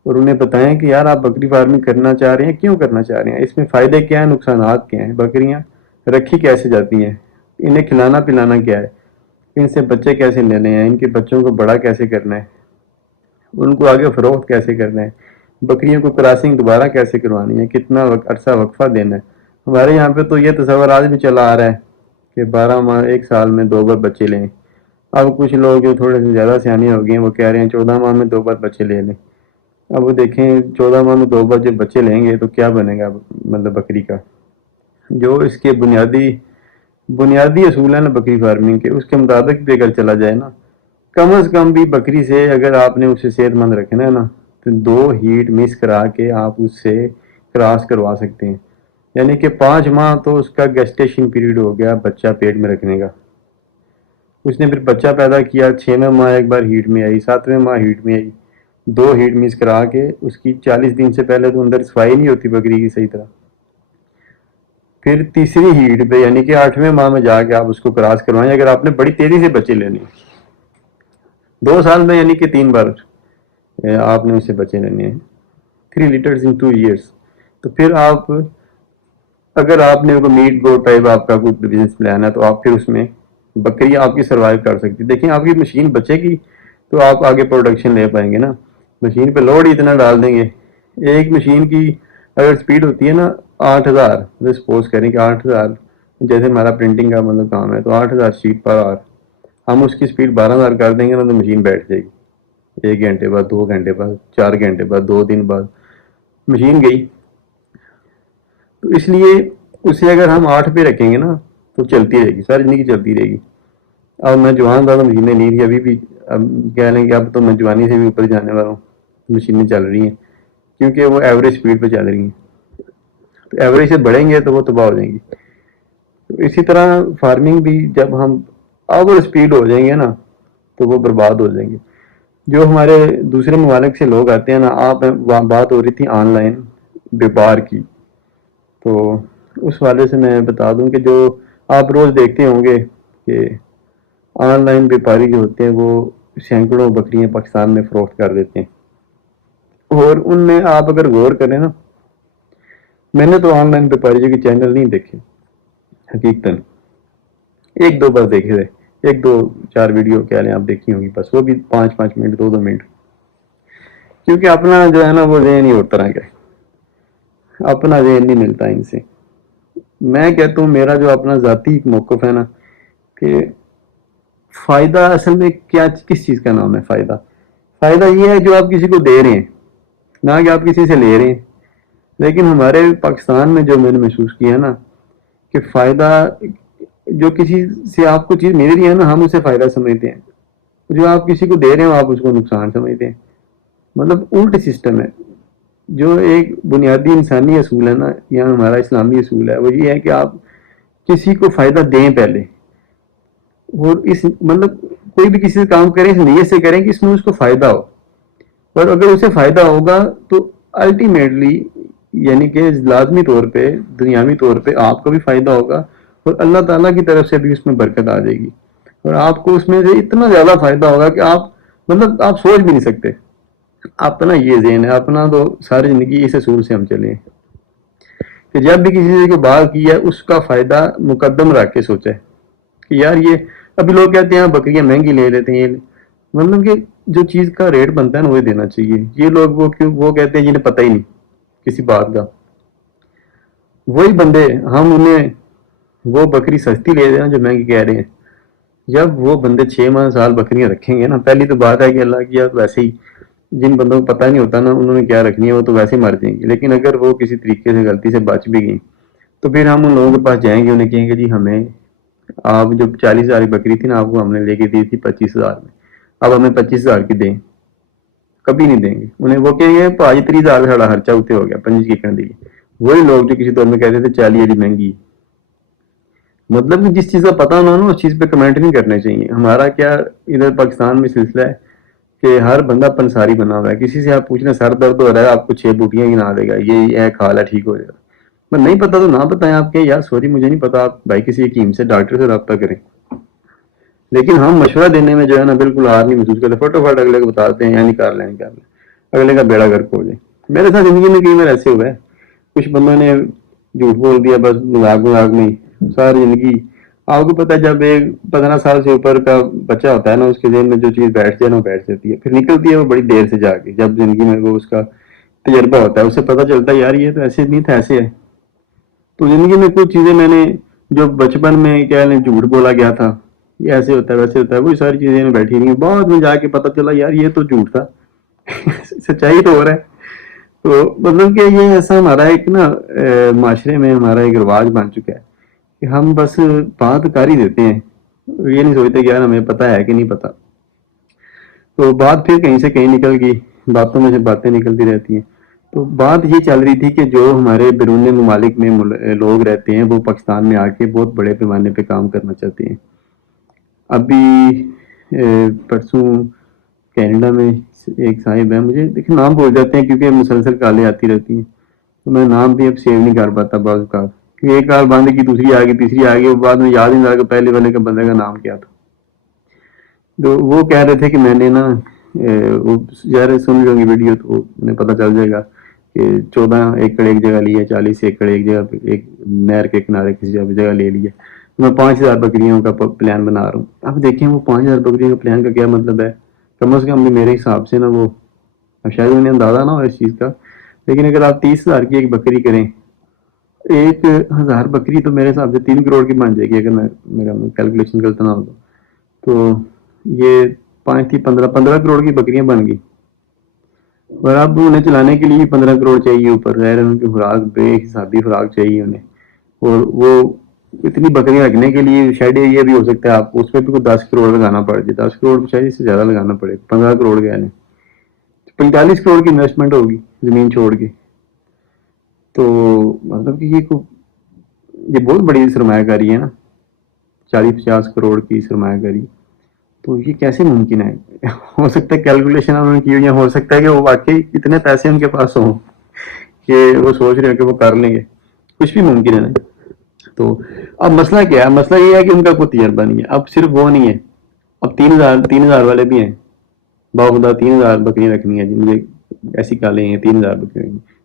اور انہیں بتائیں کہ یار آپ بکری فارمنگ کرنا چاہ رہے ہیں، کیوں کرنا چاہ رہے ہیں، اس میں فائدے کیا ہیں، نقصانات کیا ہیں، بکریاں رکھی کیسے جاتی ہیں، انہیں کھلانا پلانا کیا ہے، ان سے بچے کیسے لینے ہیں، ان کے بچوں کو بڑا کیسے کرنا ہے، ان کو آگے فروخت کیسے کرنا ہے، بکریوں کو کراسنگ دوبارہ کیسے کروانی ہے، کتنا عرصہ وقفہ دینا ہے۔ ہمارے یہاں پہ تو یہ تصور آج بھی چلا آ رہا ہے کہ 12 ماہ ایک سال میں 2 بار بچے لیں، اب کچھ لوگ جو تھوڑے سے زیادہ سیانے ہو گئے ہیں وہ کہہ رہے ہیں 14 ماہ میں 2 بار بچے لے لیں، اب وہ دیکھیں 14 ماہ میں 2 بار جب بچے لیں گے تو کیا بنے گا مطلب بکری کا، جو اس کے بنیادی اصول ہیں نا بکری فارمنگ کے، اس کے مطابق بھی اگر چلا جائے نا، کم از کم بھی بکری سے اگر آپ نے اسے صحت مند رکھنا ہے نا تو 2 ہیٹ مس کرا کے آپ اس سے کراس کروا سکتے ہیں، یعنی کہ 5 ماہ تو اس کا گیسٹیشن پیریڈ ہو گیا بچہ پیٹ میں رکھنے کا، اس نے پھر بچہ پیدا کیا، 6ویں ماہ ایک بار ہیٹ میں آئی، 7ویں ماہ ہیٹ میں آئی، 2 ہیٹ مس کرا کے اس کی 40 دن سے پہلے تو اندر صفائی نہیں ہوتی بکری کی صحیح طرح، پھر تیسری ہیٹ پہ یعنی کہ 8ویں ماہ میں جا کے آپ اس کو کراس کروائیں اگر آپ نے بڑی تیزی سے بچے لینے ہیں، 2 سال میں یعنی کہ 3 بار آپ نے اسے بچے لینے ہیں، 3 لیٹرز ان 2 ایئرس، تو پھر آپ اگر آپ نے میٹ گو ٹائپ آپ کا کوئی بزنس پلان ہے تو آپ پھر اس میں بکری آپ کی سروائیو کر سکتی، دیکھیں آپ کی مشین بچے گی تو آپ آگے پروڈکشن لے پائیں گے نا، مشین پہ لوڈ ہی اتنا ڈال دیں گے، ایک مشین کی اگر سپیڈ ہوتی ہے نا 8,000، سپوز کریں کہ 8,000 جیسے ہمارا پرنٹنگ کا مطلب کام ہے تو 8,000 شیٹ پر آور، ہم اس کی سپیڈ 12,000 کر دیں گے نا تو مشین بیٹھ جائے گی، 1 گھنٹے بعد، 2 گھنٹے بعد، 4 گھنٹے بعد، 2 دن بعد مشین گئی، تو اس لیے اسے اگر ہم 8 پہ رکھیں گے نا تو چلتی رہے گی، ساری زندگی چلتی رہے گی۔ اب میں جوان تھا تو مشینیں نہیں تھی، ابھی بھی اب کہہ لیں کہ اب تو میں جوانی سے بھی اوپر جانے والا ہوں، مشینیں چل رہی ہیں کیونکہ وہ ایوریج سپیڈ پہ چل رہی ہیں، تو ایوریج سے بڑھیں گے تو وہ تباہ ہو جائیں گی، تو اسی طرح فارمنگ بھی جب ہم اوور سپیڈ ہو جائیں گے نا تو وہ برباد ہو جائیں گے۔ جو ہمارے دوسرے ممالک سے لوگ آتے ہیں نا، آپ وہاں بات ہو رہی تھی آن لائن بیپار کی، تو اس والے سے میں بتا دوں کہ جو آپ روز دیکھتے ہوں گے کہ آن لائن بیپاری جو ہوتے ہیں وہ سینکڑوں بکریاں پاکستان میں فروخت کر دیتے ہیں، اور ان میں آپ اگر غور کریں نا میں نے تو آن لائن پیپاریوں کے چینل نہیں دیکھے حقیقتاً، ایک دو بس دیکھے تھے، ایک دو چار ویڈیو کہہ لیں آپ دیکھی ہوگی بس، وہ بھی 5 5 منٹ 2 2 منٹ، کیونکہ اپنا جو ہے نا وہ ذہن ہی اور طرح کا ہے، اپنا ذہن نہیں ملتا ان سے۔ میں کہتا ہوں میرا جو اپنا ذاتی موقف ہے نا کہ فائدہ اصل میں کیا، کس چیز کا نام ہے فائدہ؟ فائدہ یہ ہے جو آپ کسی کو دے رہے ہیں، نہ کہ آپ کسی سے لے رہے ہیں۔ لیکن ہمارے پاکستان میں جو میں نے محسوس کیا ہے نا کہ فائدہ، جو کسی سے آپ کو چیز مل رہی ہے نا ہم اسے فائدہ سمجھتے ہیں، جو آپ کسی کو دے رہے ہو آپ اس کو نقصان سمجھتے ہیں، مطلب الٹ سسٹم ہے۔ جو ایک بنیادی انسانی اصول ہے نا یا ہمارا اسلامی اصول ہے وہ یہ ہے کہ آپ کسی کو فائدہ دیں پہلے، اور اس مطلب کوئی بھی کسی سے کام کریں اس نیت سے کریں کہ اس میں اس کو فائدہ ہو، اور اگر اسے فائدہ ہوگا تو الٹیمیٹلی یعنی کہ لازمی طور پہ دنیاوی طور پہ آپ کو بھی فائدہ ہوگا، اور اللہ تعالیٰ کی طرف سے بھی اس میں برکت آ جائے گی، اور آپ کو اس میں سے اتنا زیادہ فائدہ ہوگا کہ آپ مطلب آپ سوچ بھی نہیں سکتے۔ اپنا یہ ذہن ہے، اپنا تو ساری زندگی اس اصول سے ہم چلے ہیں کہ جب بھی کسی سے کوئی بات کی ہے اس کا فائدہ مقدم رکھ کے سوچا ہے کہ یار یہ، ابھی لوگ کہتے ہیں بکریاں مہنگی لے لیتے ہیں، مطلب کہ جو چیز کا ریٹ بنتا ہے نا وہی دینا چاہیے۔ یہ لوگ وہ کیوں وہ کہتے ہیں جنہیں پتہ ہی نہیں کسی بات کا، وہی بندے ہم انہیں وہ بکری سستی لے رہے ہیں جو مہنگی کہہ رہے ہیں۔ جب وہ بندے 6 ماہ سال بکریاں رکھیں گے نا، پہلی تو بات ہے کہ اللہ کی یاد ویسے ہی جن بندوں کو پتہ نہیں ہوتا نا انہوں نے کیا رکھنی ہے وہ تو ویسے ہی مر جائیں گے، لیکن اگر وہ کسی طریقے سے غلطی سے بچ بھی گئی تو پھر ہم ان لوگوں کے پاس جائیں گے، انہیں کہیں گے جی ہمیں آپ جو 40,000 کی بکری تھی نا آپ کو ہم نے لے کے دی تھی 25,000 میں، اب ہمیں 25,000 کی دیں، کبھی نہیں دیں گے۔ انہیں وہ کہیں گے 35,000 کا خرچہ ہوتے ہو گیا 25 کی کرنے دیے۔ وہی لوگ جو کسی دور میں کہتے تھے 40 والی مہنگی، مطلب کہ جس چیز کا پتہ نہ ہو نا اس چیز پہ کمنٹ نہیں کرنے چاہیے۔ ہمارا کیا ادھر پاکستان میں سلسلہ ہے کہ ہر بندہ پنساری بنا ہوا ہے، کسی سے آپ پوچھنا سر درد ہو رہا ہے آپ کو 6 بوٹیاں گنا دے گا، یہ ہے کھا لا ٹھیک ہو جائے گا۔ میں نہیں پتا تو نہ بتائیں، آپ کہ یار سوری مجھے نہیں پتا، آپ بھائی کسی حکیم سے ڈاکٹر سے رابطہ کریں۔ لیکن ہم مشورہ دینے میں جو ہے نا بالکل ہار نہیں محسوس کرتے، فٹافٹ اگلے کو بتاتے ہیں یا نکال لیں نکال لیں، اگلے کا بیڑا گرک ہو جائے۔ میرے ساتھ زندگی میں کئی بار ایسے ہوا ہے، کچھ بندوں نے جھوٹ بول دیا بس مذاق مذاق میں ساری زندگی۔ آپ کو پتا ہے جب ایک 15 سال سے اوپر کا بچہ ہوتا ہے نا اس کے ذہن میں جو چیز بیٹھ جائے نا وہ بیٹھ جاتی ہے، پھر نکلتی ہے وہ بڑی دیر سے جا کے، جب زندگی میں وہ اس کا تجربہ ہوتا ہے اسے پتا چلتا ہے یار یہ تو ایسے نہیں تھا ایسے ہے۔ تو زندگی میں کچھ چیزیں میں نے جو بچپن میں کیا جھوٹ بولا گیا تھا یہ ایسے ہوتا ہے ویسے ہوتا ہے وہی ساری چیزیں میں بیٹھی نہیں، بعد میں جا کے پتا چلا یار یہ تو جھوٹ تھا سچائی تو ہو رہا ہے۔ تو مطلب کہ یہ ایسا ہمارا ایک نا معاشرے میں ہمارا ایک رواج بن چکا ہے کہ ہم بس بات کر ہی دیتے ہیں، یہ نہیں سوچتے کہ یار ہمیں پتا ہے کہ نہیں پتا۔ تو بات پھر کہیں سے کہیں نکل گئی، باتوں میں سے باتیں نکلتی رہتی ہیں۔ تو بات یہ چل رہی تھی کہ جو ہمارے بیرون ممالک میں لوگ رہتے ہیں وہ پاکستان میں آ کے بہت بڑے پیمانے پہ کام کرنا چاہتے ہیں۔ ابھی پرسوں کینیڈا میں ایک صاحب ہے، مجھے دیکھیں نام بھول جاتے ہیں کیونکہ مسلسل کالیں آتی رہتی ہیں تو میں نام بھی اب سیو نہیں کر پاتا بعض اوقات، کہ ایک کال بند کی دوسری آ گئی تیسری آ گئی، بعد میں یاد نہیں رہا کہ پہلے والے کا بندے کا نام کیا تھا۔ تو وہ کہہ رہے تھے کہ میں نے نا وہ یار سن لوں گی ویڈیو تو انہیں پتہ چل جائے گا کہ 14 ایکڑ ایک جگہ لی ہے، 40 ایکڑ ایک جگہ ایک نہر کے کنارے کسی جگہ لے لی ہے، میں 5,000 بکریوں کا پلان بنا رہا ہوں۔ اب دیکھیں وہ 5,000 بکریوں کا پلان کا کیا مطلب ہے، کم از کم میرے حساب سے نا وہ اب شاید انہیں اندازہ نہ ہو اس چیز کا، لیکن اگر آپ 30,000 کی ایک بکری کریں، 1,000 بکری تو میرے حساب سے 3 کروڑ کی بن جائے گی اگر میرا کیلکولیشن غلط نہ ہو تو یہ 5 تھی 15 کروڑ کی بکریاں بن گئی، اور اب انہیں چلانے کے لیے 15 کروڑ چاہیے اوپر، ظاہر ہے ان کی خوراک بے حسابی خوراک چاہیے انہیں، اور وہ اتنی بکریاں رکھنے کے لیے شاید یہ بھی ہو سکتا ہے آپ اس پہ بھی کوئی 10 کروڑ لگانا پڑ جائے، 10 کروڑ شاید اس سے زیادہ لگانا پڑے، 15 کروڑ کے آنے 45 کروڑ کی انویسٹمنٹ ہوگی زمین چھوڑ کے۔ تو مطلب کہ یہ بہت بڑی سرمایہ کاری ہے نا، 40 50 کروڑ کی سرمایہ کاری، تو یہ کیسے ممکن ہے؟ ہو سکتا ہے کیلکولیشن انہوں نے کی ہوئی، ہو سکتا ہے کہ وہ واقعی اتنے پیسے ان کے پاس ہوں کہ وہ سوچ رہے ہیں کہ وہ کر لیں گے، کچھ بھی ممکن ہے نا۔ تو اب مسئلہ کیا ہے؟ مسئلہ یہ ہے کہ ان کا کوئی تجربہ نہیں ہے، اب صرف وہ نہیں ہے، اب 3,000 والے بھی ہیں، باخدا 3,000 بکریاں رکھنی ہے جی مجھے ایسی کالیں ہیں 3,000 بکریاں،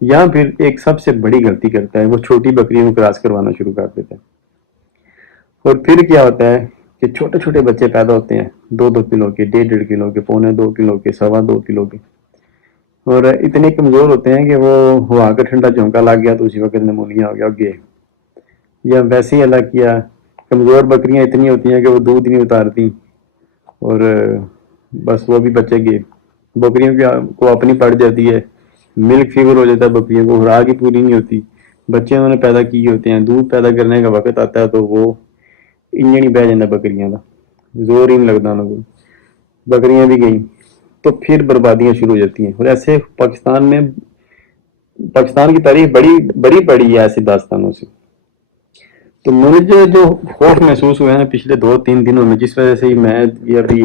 یا پھر ایک سب سے بڑی غلطی کرتا ہے، وہ چھوٹی بکریوں کو کراس کروانا شروع کر دیتا ہے، اور پھر کیا ہوتا ہے کہ چھوٹے چھوٹے بچے پیدا ہوتے ہیں، 2 2 کلو کے، 1.5 1.5 کلو کے، 1.25 2 کلو کے، 2.25 کلو کے، اور اتنے کمزور ہوتے ہیں کہ وہ ہوا کا ٹھنڈا جھونکا لگ گیا تو اسی وقت نمونیا ہو گیا گئے، یا ویسے ہی اللہ کیا کمزور بکریاں اتنی ہوتی ہیں کہ وہ دودھ نہیں اتارتی، اور بس وہ بھی بچے گئے، بکریوں کو اپنی پڑ جاتی ہے، ملک فیور ہو جاتا ہے، بکریوں کو خوراک ہی پوری نہیں ہوتی، بچے انہوں نے پیدا کیے ہوتے ہیں، دودھ پیدا کرنے کا وقت آتا ہے تو وہ انجن ہی بہ جاتا بکریاں کا، زور ہی نہیں لگتا انہوں کو، بکریاں بھی گئیں، تو پھر بربادیاں شروع ہو جاتی ہیں، اور ایسے پاکستان کی تاریخ بڑی بڑی پڑی ہے ایسی داستانوں سے۔ تو مجھے جو خوف محسوس ہوا ہے نا پچھلے 2 3 دنوں میں، جس وجہ سے میں یہ ابھی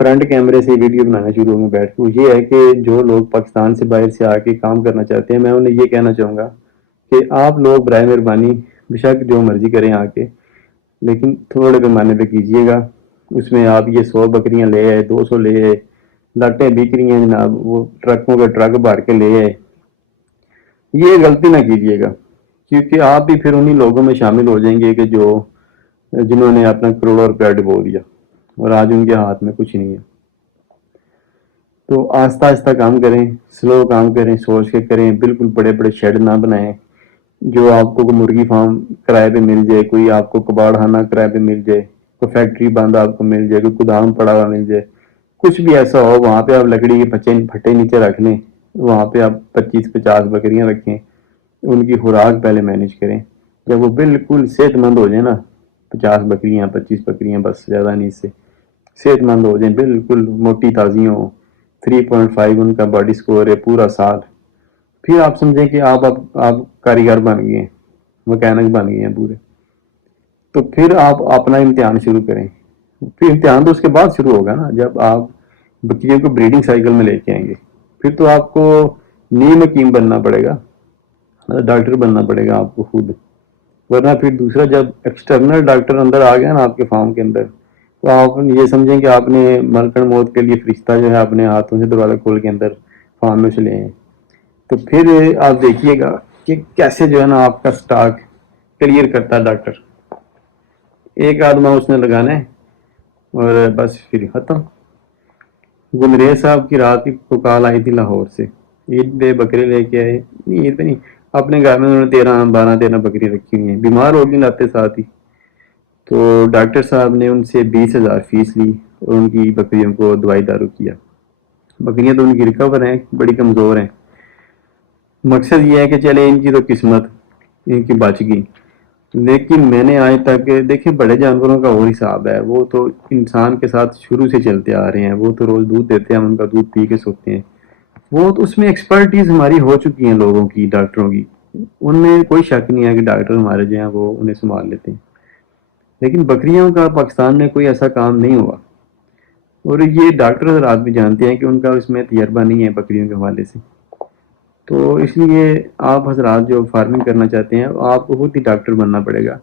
فرنٹ کیمرے سے ویڈیو بنانا شروع ہوں بیٹھ کے، یہ ہے کہ جو لوگ پاکستان سے باہر سے آ کے کام کرنا چاہتے ہیں، میں انہیں یہ کہنا چاہوں گا کہ آپ لوگ برائے مہربانی بے شک جو مرضی کریں آ کے، لیکن تھوڑے پیمانے پہ کیجیے گا، اس میں آپ یہ 100 بکریاں لے آئے، 200 لے آئے، لاٹیں بک رہی ہیں جناب، وہ ٹرکوں کے ٹرک بھر کے لے آئے، یہ غلطی نہ کیجیے گا، کیونکہ آپ بھی پھر انہی لوگوں میں شامل ہو جائیں گے کہ جنہوں نے اپنا کروڑوں روپیہ ڈبو دیا اور آج ان کے ہاتھ میں کچھ نہیں ہے۔ تو آہستہ آہستہ کام کریں، سلو کام کریں، سوچ کے کریں، بالکل بڑے بڑے شیڈ نہ بنائیں جو آپ کو کوئی مرغی فارم کرائے پہ مل جائے، کوئی آپ کو کباڑ خانہ کرائے پہ مل جائے، کوئی فیکٹری بند آپ کو مل جائے، کوئی گودام پڑا ہوا مل جائے، کچھ بھی ایسا ہو وہاں پہ آپ لکڑی کے پھٹے نیچے رکھ لیں، وہاں پہ آپ 25 50 بکریاں رکھیں، ان کی خوراک پہلے مینیج کریں، جب وہ بالکل صحت مند ہو جائے نا، 50 بکریاں 25 بکریاں بس زیادہ نہیں، اس سے صحت مند ہو جائیں، بالکل موٹی تازی ہوں، 3.5 ان کا باڈی سکور ہے پورا سال، پھر آپ سمجھیں کہ آپ کاریگر بن گئے ہیں، مکینک بن گئے ہیں پورے، تو پھر آپ اپنا امتحان شروع کریں، پھر امتحان تو اس کے بعد شروع ہوگا نا، جب آپ بچیوں کو بریڈنگ سائیکل میں لے کے آئیں گے، پھر تو آپ کو نیم حکیم بننا پڑے گا، ڈاکٹر بننا پڑے گا آپ کو خود، ورنہ پھر دوسرا جب ایکسٹرنل ڈاکٹر اندر آ گیا نا آپ کے فارم کے اندر، تو آپ یہ سمجھیں کہ آپ نے ملکن موت کے لیے فرشتہ جو ہے اپنے ہاتھوں سے دروازہ کھول کے اندر فارم میں سے لے ہیں، تو پھر آپ دیکھیے گا کہ کیسے جو ہے نا آپ کا سٹاک کلیئر کرتا ہے ڈاکٹر، ایک آدھ ماہ اس نے لگانا ہے اور بس پھر ختم۔ گلریز صاحب کی رات کو کال آئی تھی لاہور سے، عید پہ بکرے لے کے آئے، نہیں عید پہ نہیں، اپنے گھر میں انہوں نے 12 بکری رکھی ہوئی ہیں، بیمار ہو گئی لاتے ساتھ ہی، تو ڈاکٹر صاحب نے ان سے 20,000 فیس لی اور ان کی بکریوں کو دوائی دارو کیا، بکریاں تو ان کی ریکور ہیں، بڑی کمزور ہیں، مقصد یہ ہے کہ چلے ان کی تو قسمت ان کی بچ گئی، لیکن میں نے آج تک دیکھیں بڑے جانوروں کا اور حساب ہے، وہ تو انسان کے ساتھ شروع سے چلتے آ رہے ہیں، وہ تو روز دودھ دیتے ہیں، ہم ان کا دودھ پی کے سوتے ہیں، وہ تو اس میں ایکسپرٹیز ہماری ہو چکی ہیں لوگوں کی، ڈاکٹروں کی، ان میں کوئی شک نہیں ہے کہ ڈاکٹر ہمارے جو ہیں وہ انہیں سنبھال لیتے ہیں، لیکن بکریوں کا پاکستان میں کوئی ایسا کام نہیں ہوا، اور یہ ڈاکٹر حضرات بھی جانتے ہیں کہ ان کا اس میں تجربہ نہیں ہے بکریوں کے حوالے سے، تو اس لیے آپ حضرات جو فارمنگ کرنا چاہتے ہیں آپ کو خود ہی ڈاکٹر بننا پڑے گا،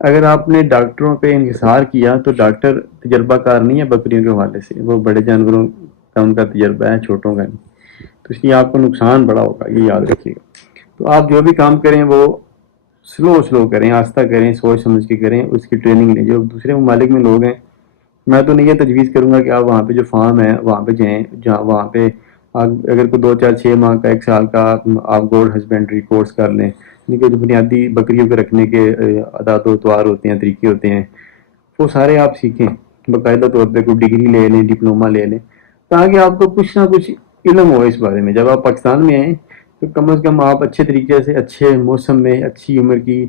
اگر آپ نے ڈاکٹروں پہ انحصار کیا تو ڈاکٹر تجربہ کار نہیں ہے بکریوں کے حوالے سے، وہ بڑے جانوروں کا ان کا تجربہ ہے، چھوٹوں کا نہیں، تو اس لیے آپ کو نقصان بڑا ہوگا، یہ یاد رکھیے گا، تو آپ جو بھی کام کریں وہ سلو کریں، آہستہ کریں، سوچ سمجھ کے کریں، اس کی ٹریننگ لیں، جو دوسرے ممالک میں لوگ ہیں، میں تو نہیں یہ تجویز کروں گا کہ آپ وہاں پہ جو فارم ہے وہاں پہ جائیں، جہاں وہاں پہ اگر کوئی 2 4 6 ماہ کا 1 سال کا آپ گوڈ ہسبینڈری کورس کر لیں، یعنی کہ جو بنیادی بکریوں کے رکھنے کے عادات و طوار ہوتے ہیں، طریقے ہوتے ہیں، وہ سارے آپ سیکھیں، باقاعدہ طور پہ کوئی ڈگری لے لیں، ڈپلوما لے لیں، تاکہ آپ کو کچھ نہ کچھ علم ہو اس بارے میں، جب آپ پاکستان میں آئیں تو کم از کم آپ اچھے طریقے سے اچھے موسم میں اچھی عمر کی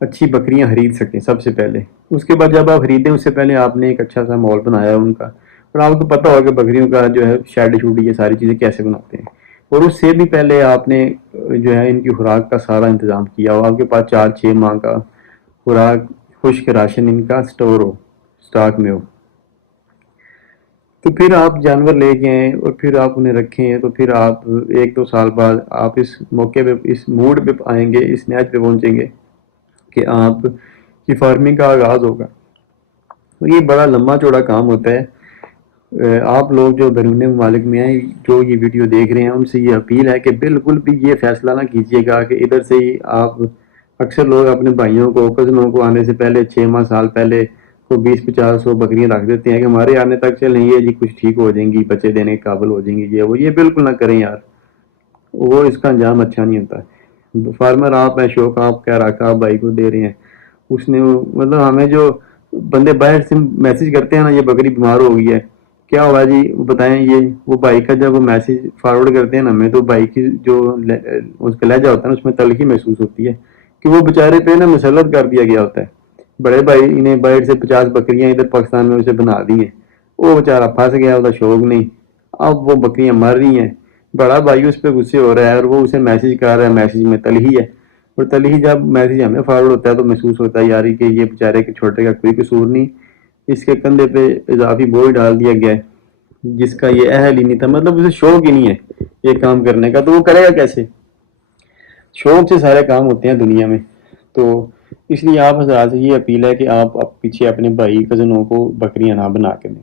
اچھی بکریاں خرید سکیں سب سے پہلے، اس کے بعد جب آپ خریدیں اس سے پہلے آپ نے ایک اچھا سا مال بنایا ان کا، اور آپ کو پتہ ہوگا کہ بکریوں کا جو ہے شیڈ شوڈ یہ ساری چیزیں کیسے بناتے ہیں، اور اس سے بھی پہلے آپ نے جو ہے ان کی خوراک کا سارا انتظام کیا ہو، آپ کے پاس 4 6 ماہ کا خوراک خشک راشن ان کا سٹور ہو، سٹاک میں ہو، تو پھر آپ جانور لے کے آئیں اور پھر آپ انہیں رکھیں، تو پھر آپ 1 2 سال بعد آپ اس موقع پہ اس موڈ پہ آئیں گے، اس نیچ پہ پہنچیں گے کہ آپ کی فارمنگ کا آغاز ہوگا، تو یہ بڑا لمبا چوڑا کام ہوتا ہے، آپ لوگ جو بیرون ممالک میں ہیں جو یہ ویڈیو دیکھ رہے ہیں ان سے یہ اپیل ہے کہ بالکل بھی یہ فیصلہ نہ کیجیے گا کہ ادھر سے ہی آپ، اکثر لوگ اپنے بھائیوں کو کزنوں کو آنے سے پہلے 6 ماہ سال پہلے کو 20 50 100 بکریاں رکھ دیتے ہیں کہ ہمارے آنے تک چلیں گے جی، کچھ ٹھیک ہو جائیں گی، بچے دینے کے قابل ہو جائیں گی، یہ بالکل نہ کریں یار، وہ اس کا انجام اچھا نہیں ہوتا ہے۔ فارمر آپ ہیں، شوق آپ کہہ رہا کہ آپ بھائی کو دے رہے ہیں، اس نے مطلب ہمیں جو بندے باہر سے میسج کرتے ہیں نا یہ بکری بیمار ہو گئی ہے، کیا ہوا جی بتائیں، یہ وہ بھائی کا جب وہ میسج فارورڈ کرتے ہیں نا ہمیں، تو بھائی کی جو اس کا لہجہ ہوتا ہے نا اس میں تلخی محسوس ہوتی ہے کہ وہ بیچارے پہ نا مسلط کر دیا گیا ہوتا ہے۔ بڑے بھائی انہیں باہر سے 50 بکریاں ادھر پاکستان میں اسے بنا دی ہیں، وہ بیچارہ پھنس گیا، ہوتا شوق نہیں، اب وہ بکریاں مر رہی ہیں، بڑا بھائی اس پہ غصے ہو رہا ہے اور وہ اسے میسج کر رہا ہے، میسج میں تلخی ہے، اور تلخی جب میسج ہمیں فارورڈ ہوتا ہے تو محسوس ہوتا ہے یاری کہ یہ بیچارے کے چھوٹے کا کوئی قصور نہیں، اس کے کندھے پہ اضافی بوجھ ڈال دیا گیا ہے جس کا یہ اہل ہی نہیں تھا، مطلب اسے شوق ہی نہیں ہے یہ کام کرنے کا، تو وہ کرے گا کیسے؟ شوق سے سارے کام ہوتے ہیں دنیا میں۔ تو اس لیے آپ حضرات سے یہ اپیل ہے کہ آپ پیچھے اپنے بھائی کزنوں کو بکریاں نہ بنا کے دیں،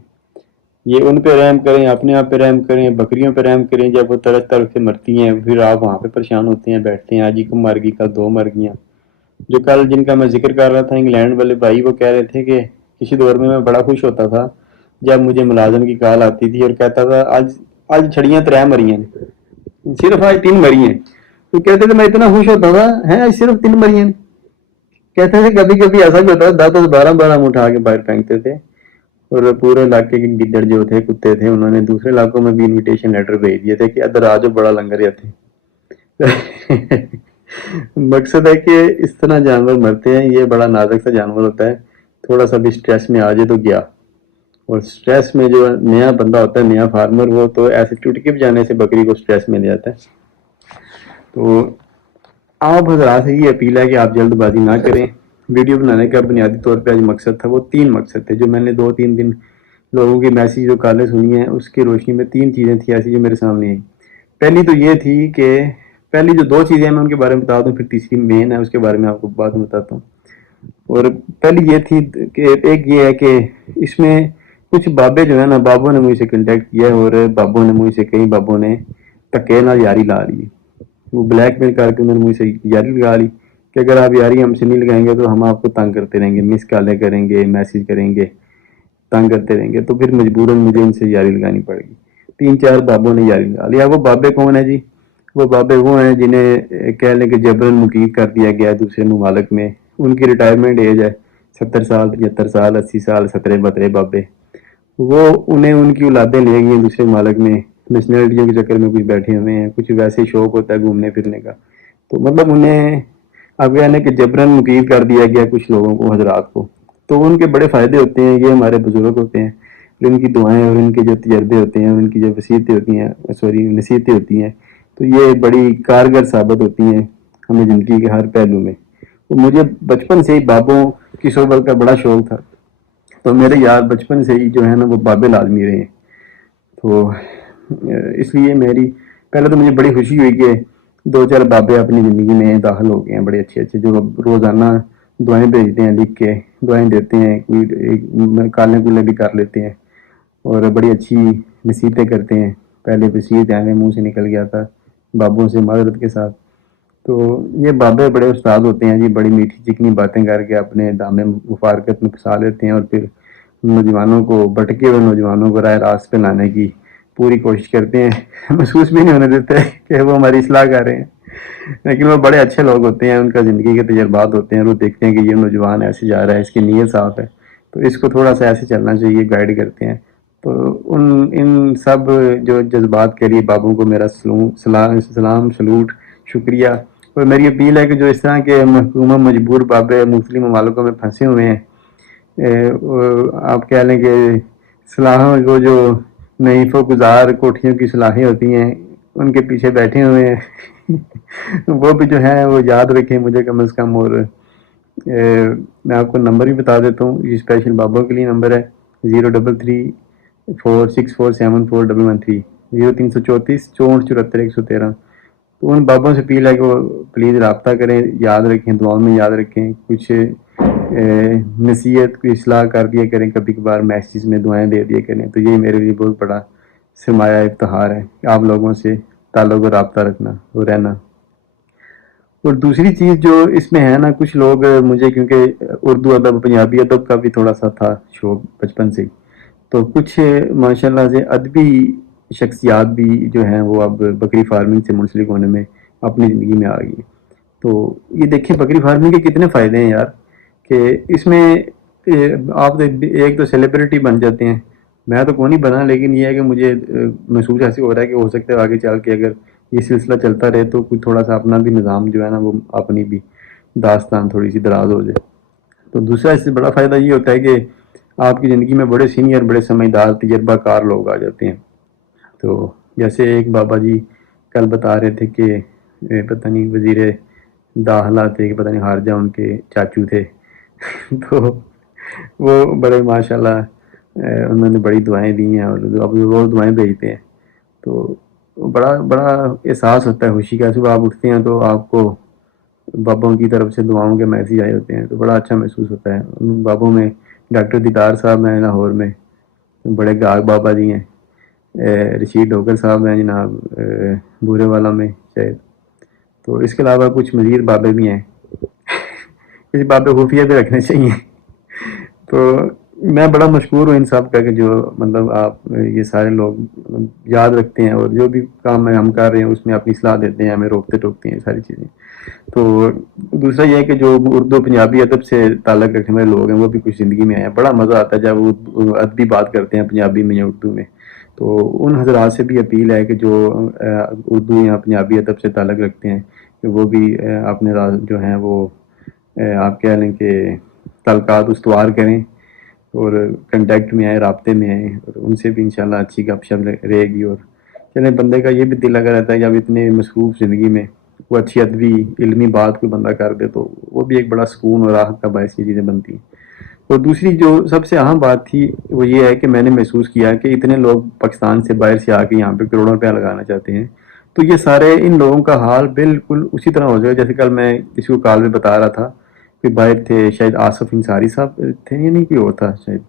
یہ ان پہ رحم کریں، اپنے آپ پہ رحم کریں، بکریوں پہ رحم کریں، جب وہ طرف طرف سے مرتی ہیں پھر آپ وہاں پہ پریشان ہوتے ہیں، بیٹھتے ہیں آج ہی کو مر گئی، کل 2 مر گئیں۔ جو کل جن کا میں ذکر کر رہا تھا انگلینڈ والے بھائی، وہ کہہ رہے تھے کہ کسی دور میں بڑا خوش ہوتا تھا جب مجھے ملازم کی کال آتی تھی اور کہتا تھا آج آج چھڑیاں 3 مری ہیں، صرف آج 3 مری ہیں، تو کہتے تھے میں اتنا خوش ہوتا تھا ہے آج صرف 3 مری ہیں، کہتے تھے کبھی کبھی ایسا بھی ہوتا تھا 10 10 12 12 ہم اٹھا کے باہر پھینکتے تھے، اور پورے علاقے کے گدڑ جو تھے کتے تھے انہوں نے دوسرے علاقوں میں بھی انویٹیشن لیٹر بھیج دیے تھے کہ ادھر آ جو بڑا لنگر یا تھے۔ مقصد ہے کہ اس طرح جانور مرتے ہیں، یہ بڑا نازک سا جانور ہوتا ہے، تھوڑا سا بھی سٹریس میں آ جائے تو گیا، اور سٹریس میں جو نیا بندہ ہوتا ہے نیا فارمر وہ تو ایسے چٹکی بجانے سے بکری کو سٹریس میں لے جاتا ہے۔ تو آپ حضرات سے یہ اپیل ہے کہ آپ جلد بازی نہ کریں۔ ویڈیو بنانے کا بنیادی طور پہ آج مقصد تھا، وہ 3 مقصد تھے جو میں نے 2 3 دن لوگوں کی میسیج جو کالیں سنی ہیں اس کی روشنی میں 3 چیزیں تھیں ایسی جو میرے سامنے آئیں۔ پہلی تو یہ تھی کہ پہلی جو 2 چیزیں میں ان کے بارے میں بتا دوں، پھر تیسری مین ہے اس کے بارے میں آپ کو بعد میں بتاتا ہوں۔ اور پہلی یہ تھی کہ ایک یہ ہے کہ اس میں کچھ بابے جو ہے نا، بابوں نے مجھ سے کنٹیکٹ کیا اور بابوں نے مجھ سے کئی بابوں نے تکے نہ یاری لا لی، وہ بلیک میل کر کے انہوں نے مجھ سے یاری لگا لی کہ اگر آپ یاری ہم سے نہیں لگائیں گے تو ہم آپ کو تنگ کرتے رہیں گے، مس کالیں کریں گے، میسج کریں گے، تنگ کرتے رہیں گے، تو پھر مجبوراً مجھے ان سے یاری لگانی پڑے گی۔ 3 4 بابوں نے یاری لگا لیا۔ وہ بابے کون ہیں جی؟ وہ بابے وہ ہیں جنہیں کہہ لیں کہ جبرن مقید کر دیا گیا دوسرے ممالک میں، ان کی ریٹائرمنٹ ایج ہے 70 سال 75 سال 80 سال، 17 بابے، وہ انہیں ان کی اولادیں لے گئی ہیں دوسرے ممالک میں، نیشنلٹیوں کے چکر میں کچھ بیٹھے ہوئے ہیں، کچھ ویسے شوق ہوتا ہے گھومنے پھرنے کا، تو مطلب انہیں اب یعنی کہ جبرن مقید کر دیا گیا کچھ لوگوں کو، حضرات کو، تو ان کے بڑے فائدے ہوتے ہیں، یہ ہمارے بزرگ ہوتے ہیں، ان کی دعائیں اور ان کے جو تجربے ہوتے ہیں، ان کی جو وصیتیں ہوتی ہیں، نصیحتیں ہوتی ہیں، تو یہ بڑی کارگر ثابت ہوتی ہیں ہمیں زندگی کے ہر پہلو میں۔ تو مجھے بچپن سے ہی بابوں کی صحبت کا بڑا شوق تھا، تو میرے یار بچپن سے ہی جو ہے نا وہ بابے لازمی رہے ہیں، تو اس لیے میری پہلے تو مجھے بڑی خوشی ہوئی کہ 2 4 بابے اپنی زندگی میں داخل ہو گئے ہیں، بڑے اچھے اچھے، جو روزانہ دعائیں بھیجتے ہیں، لکھ کے دعائیں دیتے ہیں، کوئی کالیں کولیں بھی کر لیتے ہیں، اور بڑی اچھی نصیحتیں کرتے ہیں۔ پہلے وصیت ہے منہ سے نکل گیا تھا بابوں سے معذرت کے ساتھ، تو یہ بابے بڑے استاد ہوتے ہیں جی، بڑی میٹھی چکنی باتیں کر کے اپنے دامن مفارقت میں پھنسا لیتے ہیں، اور پھر نوجوانوں کو، بھٹکے ہوئے نوجوانوں کو راہ راست پہ لانے کی پوری کوشش کرتے ہیں، محسوس بھی نہیں ہونے دیتے کہ وہ ہماری اصلاح کر رہے ہیں، لیکن وہ بڑے اچھے لوگ ہوتے ہیں، ان کا زندگی کے تجربات ہوتے ہیں، وہ دیکھتے ہیں کہ یہ نوجوان ایسے جا رہا ہے، اس کی نیت صاف ہے، تو اس کو تھوڑا سا ایسے چلنا چاہیے، گائیڈ کرتے ہیں۔ تو ان سب جو جذبات کے لیے بابوں کو میرا سلام سلوٹ، شکریہ، اور میری اپیل ہے کہ جو اس طرح کے محکومہ مجبور بابے مختلف ممالکوں میں پھنسے ہوئے ہیں، آپ کہہ لیں کہ صلاحوں وہ جو نعیف و گزار کوٹھیوں کی صلاحیں ہوتی ہیں ان کے پیچھے بیٹھے ہوئے ہیں، وہ بھی جو ہے وہ یاد رکھیں مجھے کم از کم، اور میں آپ کو نمبر بھی بتا دیتا ہوں، یہ اسپیشل بابوں کے لیے نمبر ہے 033464714113، 0334644113۔ تو ان بابوں سے اپیل ہے کہ وہ پلیز رابطہ کریں، یاد رکھیں، دعاؤں میں یاد رکھیں، کچھ نصیحت کی اصلاح کر دیا کریں، کبھی کبھار میسیج میں دعائیں دے دیا کریں، تو یہ میرے لیے بہت بڑا سرمایہ افتخار ہے کہ آپ لوگوں سے تعلق و رابطہ رکھنا اور رہنا۔ اور دوسری چیز جو اس میں ہے نا، کچھ لوگ مجھے، کیونکہ اردو ادب پنجابی ادب کا بھی تھوڑا سا تھا شوق بچپن سے ہی، تو کچھ ماشاء اللہ سے ادبی شخصیات بھی جو ہیں وہ اب بکری فارمنگ سے منسلک ہونے میں اپنی زندگی میں آ گئی ہیں۔ تو یہ دیکھیں بکری فارمنگ کے کتنے فائدے ہیں یار، کہ اس میں آپ ایک تو سیلیبریٹی بن جاتے ہیں، میں تو کون نہیں بنا، لیکن یہ ہے کہ مجھے محسوس ایسے ہو رہا ہے کہ ہو سکتا ہے آگے چل کے اگر یہ سلسلہ چلتا رہے تو کوئی تھوڑا سا اپنا بھی نظام جو ہے نا، وہ اپنی بھی داستان تھوڑی سی دراز ہو جائے۔ تو دوسرا اس سے بڑا فائدہ یہ ہوتا ہے کہ آپ کی زندگی میں بڑے سینئر، بڑے سمجھدار، تجربہ کار لوگ آ جاتے ہیں۔ تو جیسے ایک بابا جی کل بتا رہے تھے کہ پتہ نہیں وزیر داخلہ تھے، کہ پتہ نہیں خارجہ ان کے چاچو تھے تو وہ بڑے ماشاءاللہ انہوں نے بڑی دعائیں دی ہیں، اور اب روز دعائیں بھیجتے ہیں۔ تو بڑا بڑا احساس ہوتا ہے خوشی کا، صبح آپ اٹھتے ہیں تو آپ کو بابوں کی طرف سے دعاؤں کے میسیج آئے ہوتے ہیں، تو بڑا اچھا محسوس ہوتا ہے۔ ان بابوں میں ڈاکٹر دیدار صاحب ہیں لاہور میں، بڑے گاگ بابا جی ہیں، رشید ڈوگر صاحب ہیں جناب بورے والا میں شاید، تو اس کے علاوہ کچھ مزید بابے بھی ہیں کچھ بابے خفیہ بھی رکھنے چاہیے۔ تو میں بڑا مشکور ہوں ان سب کا کہ جو مطلب آپ یہ سارے لوگ یاد رکھتے ہیں، اور جو بھی کام ہم کر رہے ہیں اس میں اپنی صلاح دیتے ہیں، ہمیں روکتے ٹوکتے ہیں ساری چیزیں۔ تو دوسرا یہ ہے کہ جو اردو پنجابی ادب سے تعلق رکھنے والے لوگ ہیں وہ بھی کچھ زندگی میں آئے ہیں، بڑا مزہ آتا ہے جب وہ ادبی بات کرتے ہیں پنجابی میں یا اردو میں۔ تو ان حضرات سے بھی اپیل ہے کہ جو اردو یا پنجابی ادب سے تعلق رکھتے ہیں کہ وہ بھی اپنے جو ہیں وہ آپ کہہ لیں کہ تعلقات استوار کریں، اور کنٹیکٹ میں آئیں، رابطے میں آئیں، اور ان سے بھی انشاءاللہ اچھی گپ شپ رہے گی۔ اور چلیں بندے کا یہ بھی دل لگا رہتا ہے کہ اب اتنے مصروف زندگی میں وہ اچھی ادبی علمی بات کوئی بندہ کر دے تو وہ بھی ایک بڑا سکون اور راحت کا باعث یہ چیزیں بنتی ہیں۔ اور دوسری جو سب سے اہم بات تھی وہ یہ ہے کہ میں نے محسوس کیا کہ اتنے لوگ پاکستان سے باہر سے آ کے یہاں پہ کروڑوں روپیہ لگانا چاہتے ہیں، تو یہ سارے ان لوگوں کا حال بالکل اسی طرح ہو جائے جیسے کل میں کسی کو کال میں بتا رہا تھا کہ باہر تھے شاید آصف انصاری صاحب تھے یا نہیں کوئی اور تھا شاید،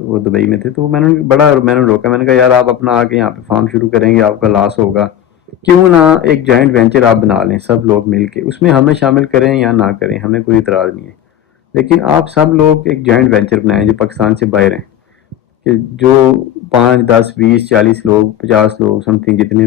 وہ دبئی میں تھے، تو میں نے روکا، میں نے کہا یار آپ اپنا آ کے یہاں پہ فارم شروع کریں گے آپ کا لاس ہوگا، کیوں نہ ایک جوائنٹ وینچر آپ بنا لیں سب لوگ مل کے، اس میں ہمیں شامل کریں یا نہ کریں ہمیں کوئی اعتراض نہیں ہے، لیکن آپ سب لوگ ایک جوائنٹ وینچر بنائیں جو پاکستان سے باہر ہیں، کہ جو 5 10 20 40 لوگ 50 لوگ سم تھنگ جتنے بھی